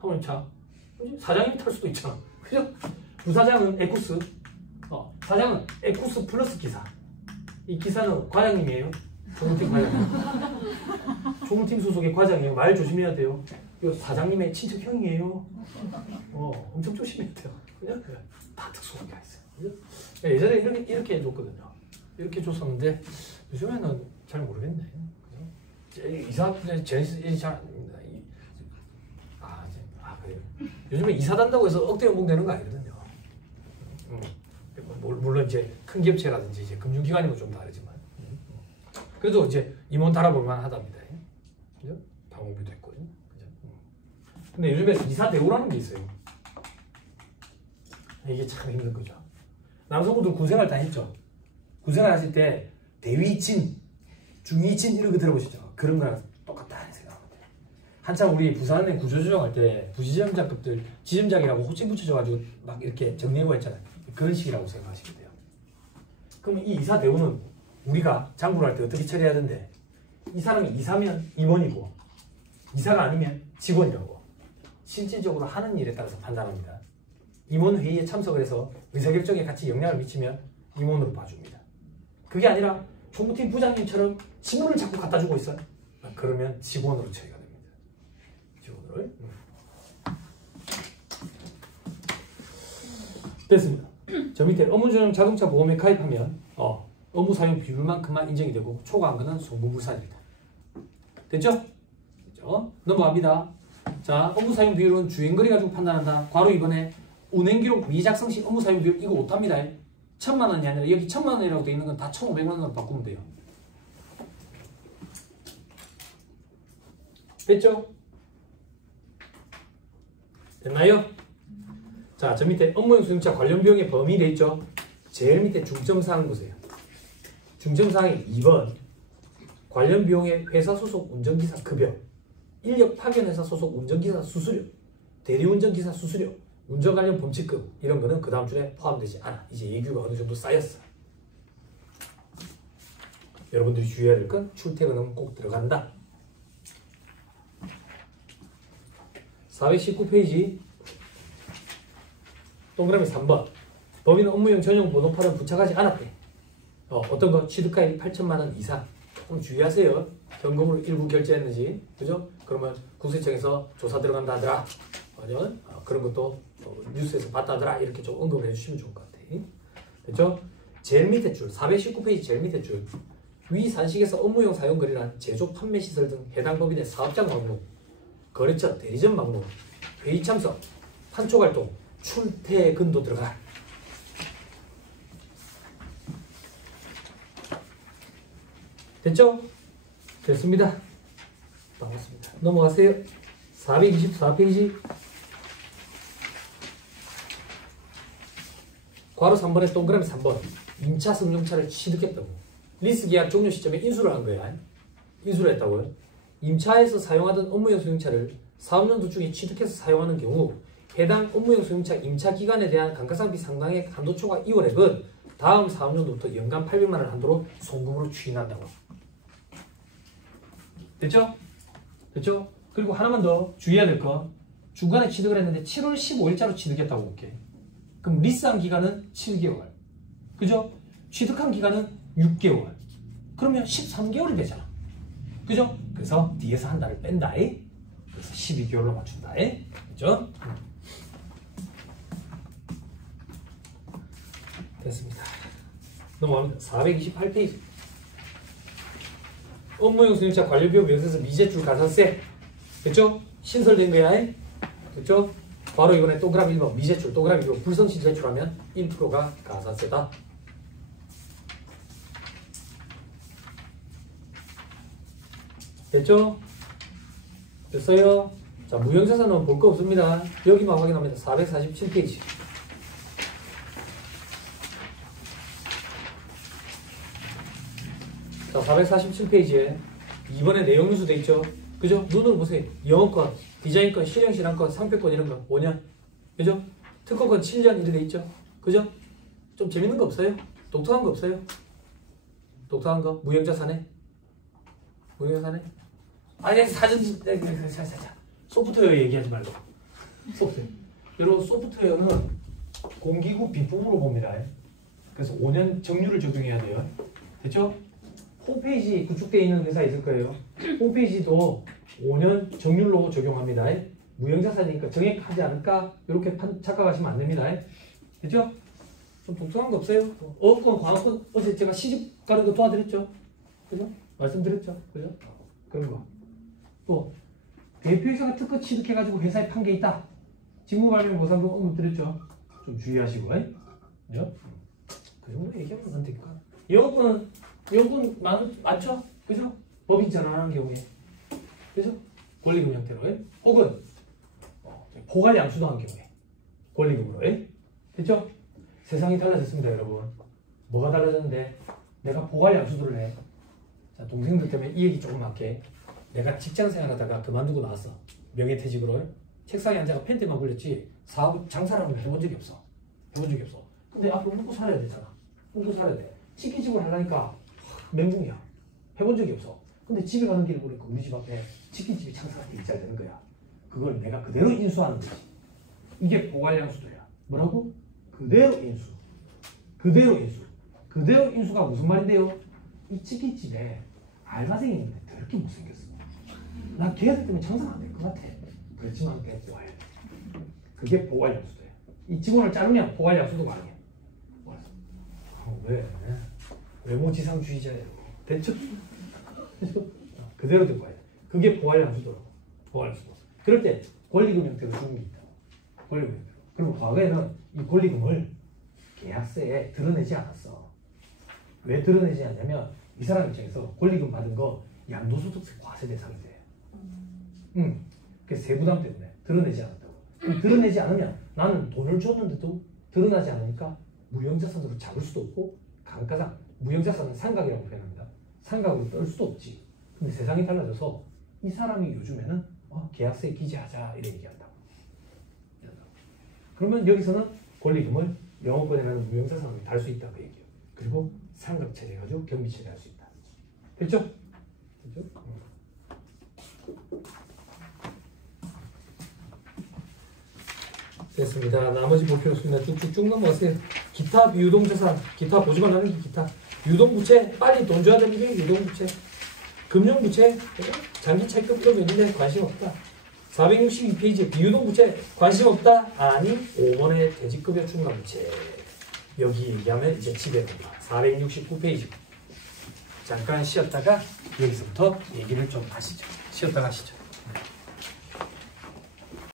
사모님 차. 사장님이 탈 수도 있잖아. 그죠? 부사장은 에쿠스. 사장은 에쿠스 플러스 기사. 이 기사는 과장님이에요. 조무팀 과장님. 조무팀 소속의 과장이에요. 말 조심해야 돼요. 이거 사장님의 친척 형이에요. 엄청 조심해야 돼요. 그냥 다 특수하게 있어요. 그죠? 예전에 이렇게 해줬거든요. 이렇게 줬었는데 요즘에는 잘 모르겠네. 이사 제니스 잘 그래요. 요즘에 이사 단다고 해서 억대 연봉 되는 거 아니거든요. 물론 이제 큰 기업체라든지 이제 금융기관이면 좀 다르지만 그래도 이제 임원 달아볼 만하답니다. 그죠? 방문비도 있고. 그죠? 근데 요즘에 이사 대우라는 게 있어요. 이게 참 힘든 거죠. 남성분들 군생활 다 했죠. 군생활 하실 때 대위진, 중위진 이런 거 들어보시죠. 그런 거랑 똑같다는 생각하면 돼요. 한참 우리 부산은행 구조조정할 때 부지점장급들 지점장이라고 호칭 붙여줘가지고 막 이렇게 정리하고 했잖아요. 그런 식이라고 생각하시면 돼요. 그럼 이 이사 대우는 우리가 장부를 할 때 어떻게 처리해야 되는데 이 사람이 이사면 임원이고 이사가 아니면 직원이라고 실질적으로 하는 일에 따라서 판단합니다. 임원 회의에 참석을 해서 의사결정에 같이 영향을 미치면 임원으로 봐줍니다. 그게 아니라 총무팀 부장님처럼 직원을 자꾸 갖다 주고 있어요. 그러면 직원으로 처리가 됩니다. 직원을. 됐습니다. 저 밑에 업무전용 자동차 보험에 가입하면 업무 사용 비율만큼만 인정이 되고 초과한 것은 송금불산입니다. 됐죠? 됐죠? 넘어갑니다. 자, 업무 사용 비율은 주행거리 가지고 판단한다. 괄호 2번에 운행기록 미작성 시 업무 사용 비율 이거 못합니다. 1,000만 원이 아니라 여기 1,000만 원이라고 되어 있는 건 다 1,500만 원으로 바꾸면 돼요. 됐죠? 됐나요? 자, 저 밑에 업무용 수용차 관련 비용의 범위 돼 있죠? 제일 밑에 중점사항 보세요. 중점사항이 2번 관련 비용의 회사 소속 운전기사 급여, 인력 파견 회사 소속 운전기사 수수료, 대리운전기사 수수료, 운전 관련 범칙금 이런 거는 그 다음 줄에 포함되지 않아. 이제 예규가 어느 정도 쌓였어. 여러분들이 주의해야 될 건 출퇴근은 꼭 들어간다. 419페이지 동그라미 3번 법인 업무용 전용 번호판은 부착하지 않았대. 어떤 거? 취득가액 8천만 원 이상. 좀 주의하세요. 현금으로 일부 결제했는지. 그죠? 그러면 국세청에서 조사 들어간다 하더라. 그런 것도 뉴스에서 봤다 하더라. 이렇게 좀 언급을 해주시면 좋을 것 같아요. 됐죠? 제일 밑에 줄 419페이지 제일 밑에 줄 위 산식에서 업무용 사용거리란 제조, 판매 시설 등 해당 법인의 사업장 방문, 거래처, 대리점 방문, 회의 참석, 판촉 활동, 출퇴근도 들어가. 됐죠? 됐습니다. 반갑습니다. 넘어가세요. 424페이지 괄호 3번에 동그라미 3번 임차 승용차를 취득했다고. 리스 계약 종료 시점에 인수를 한 거야. 인수를 했다고요. 임차에서 사용하던 업무용 승용차를 사업연도 중에 취득해서 사용하는 경우 해당 업무용 승용차 임차 기간에 대한 감가상각비 상당액 한도 초과 2월액은 다음 사업연도부터 연간 800만 원 한도로 송금으로 추인한다고. 됐죠? 됐죠? 그리고 하나만 더 주의해야 될 거. 중간에 취득을 했는데 7월 15일자로 취득했다고 볼게. 그럼 리스한 기간은 7개월. 그죠? 취득한 기간은 6개월. 그러면 13개월이 되잖아. 그죠? 그래서 뒤에서 한 달을 뺀다. 그래서 12개월로 맞춘다. 그죠? 됐습니다. 넘어갑니다. 428페이지. 업무용 승용차 관련비용 명세서 미제출 가산세. 그쵸? 신설된 거야. 그쵸? 바로 이번에 동그라미 1번 미제출 동그라미 1번 불성실 제출하면 1%가 가산세다. 됐죠? 됐어요? 자, 무형자산은 볼 거 없습니다. 여기만 확인합니다. 447페이지. 자, 447페이지에 2번에 내용 뉴스 돼 있죠? 그죠? 눈으로 보세요. 영어권, 디자인권, 실형 실험권, 상표권 이런 거 5년. 그죠? 특허권 7년 이렇게 돼 있죠? 그죠? 좀 재밌는 거 없어요? 독특한 거 없어요? 독특한 거? 무형자산에? 무형자산에? 아니 사전 소프트웨어 얘기하지 말고 소프트웨어. 여러분 소프트웨어는 공기구 비품으로 봅니다. 그래서 5년 정률을 적용해야 돼요. 됐죠? 홈페이지 구축되어 있는 회사 있을 거예요. 홈페이지도 5년 정률로 적용합니다. 무형자산이니까 정액하지 않을까? 이렇게 착각하시면 안 됩니다. 됐죠? 좀 독특한 거 없어요? 어권, 광어권 어제 제가 시집 가는 거 도와드렸죠? 그죠? 말씀드렸죠? 그죠? 그런 거. 또 대표이사가 특허 취득해가지고 회사에 판 게 있다. 직무발명 보상금 언급 드렸죠? 좀 주의하시고. 그죠? 그 정도 얘기하면 안 될까? 영어권 맞죠? 그죠? 법인 전환하는 경우에. 그죠? 권리금 형태로. 혹은 포괄 양수도 한 경우에. 권리금으로. 됐죠? 세상이 달라졌습니다, 여러분. 뭐가 달라졌는데? 내가 포괄 양수도를 해. 자, 동생들 때문에 이 얘기 조금 할게. 내가 직장 생활하다가 그만두고 나왔어. 명예퇴직으로. 책상에 앉아가 팬티만 굴렸지 사업 장사라는 걸 해본 적이 없어. 근데 앞으로 먹고 살아야 되잖아. 먹고 살아야 돼. 치킨집을 하려니까 멘붕이야. 해본 적이 없어. 근데 집에 가는 길을 보니까 우리 집 앞에 치킨집이 장사가 되게 잘 되는 거야. 그걸 내가 그대로 인수하는 거지. 이게 포괄 양수도야. 뭐라고? 그대로 인수. 그대로 인수가 무슨 말인데요? 이 치킨집에 알바생이 있는데 더럽게 못생겼어. 나 걔들 때문에 장사가 안 될 것 같아. 그렇지만 그게 포괄. 그게 포괄 양수도야. 이 직원을 자르면 포괄 양수도가 아니야. 왜? 외모지상주의자예요. 됐죠? 그대로 듣고 와야 돼. 그게 포괄 양수도라고. 포괄 양수도. 그럴 때 권리금 형태로 주는 게 있다. 권리금 형태로. 그리고 과거에는 이 권리금을 계약서에 드러내지 않았어. 왜 드러내지 않냐면 이 사람 입장에서 권리금 받은 거 양도소득세 과세 대상이 돼. 그 세부담 때문에 드러내지 않았다고. 드러내지 않으면 나는 돈을 줬는데도 드러나지 않으니까 무형자산으로 잡을 수도 없고 강가상 무형자산은 상각이라고 표현합니다. 상각으로 떨 수도 없지. 근데 세상이 달라져서 이 사람이 요즘에는 계약서에 기재하자 이런 얘기한다고. 그러면 여기서는 권리금을 영업권이라는 무형자산으로 달 수 있다 그 얘기예요. 그리고 상각처리 해가지고 경비처리 할 수 있다. 됐죠? 됐죠? 됐습니다. 나머지 볼 필요 없습니다. 쭉쭉쭉 넘어가세요. 기타 유동자산, 기타 보지만 하는 게 기타. 유동부채, 빨리 돈 줘야 되는 게 유동부채. 금융부채, 장기 차익금 이런 거 있는데 관심 없다. 462페이지 비유동부채 관심 없다? 아니 5번의 퇴직급여 충당부채. 여기 얘기하면 이제 집에 간다. 469페이지. 잠깐 쉬었다가 여기서부터 얘기를 좀 하시죠. 쉬었다가 하시죠.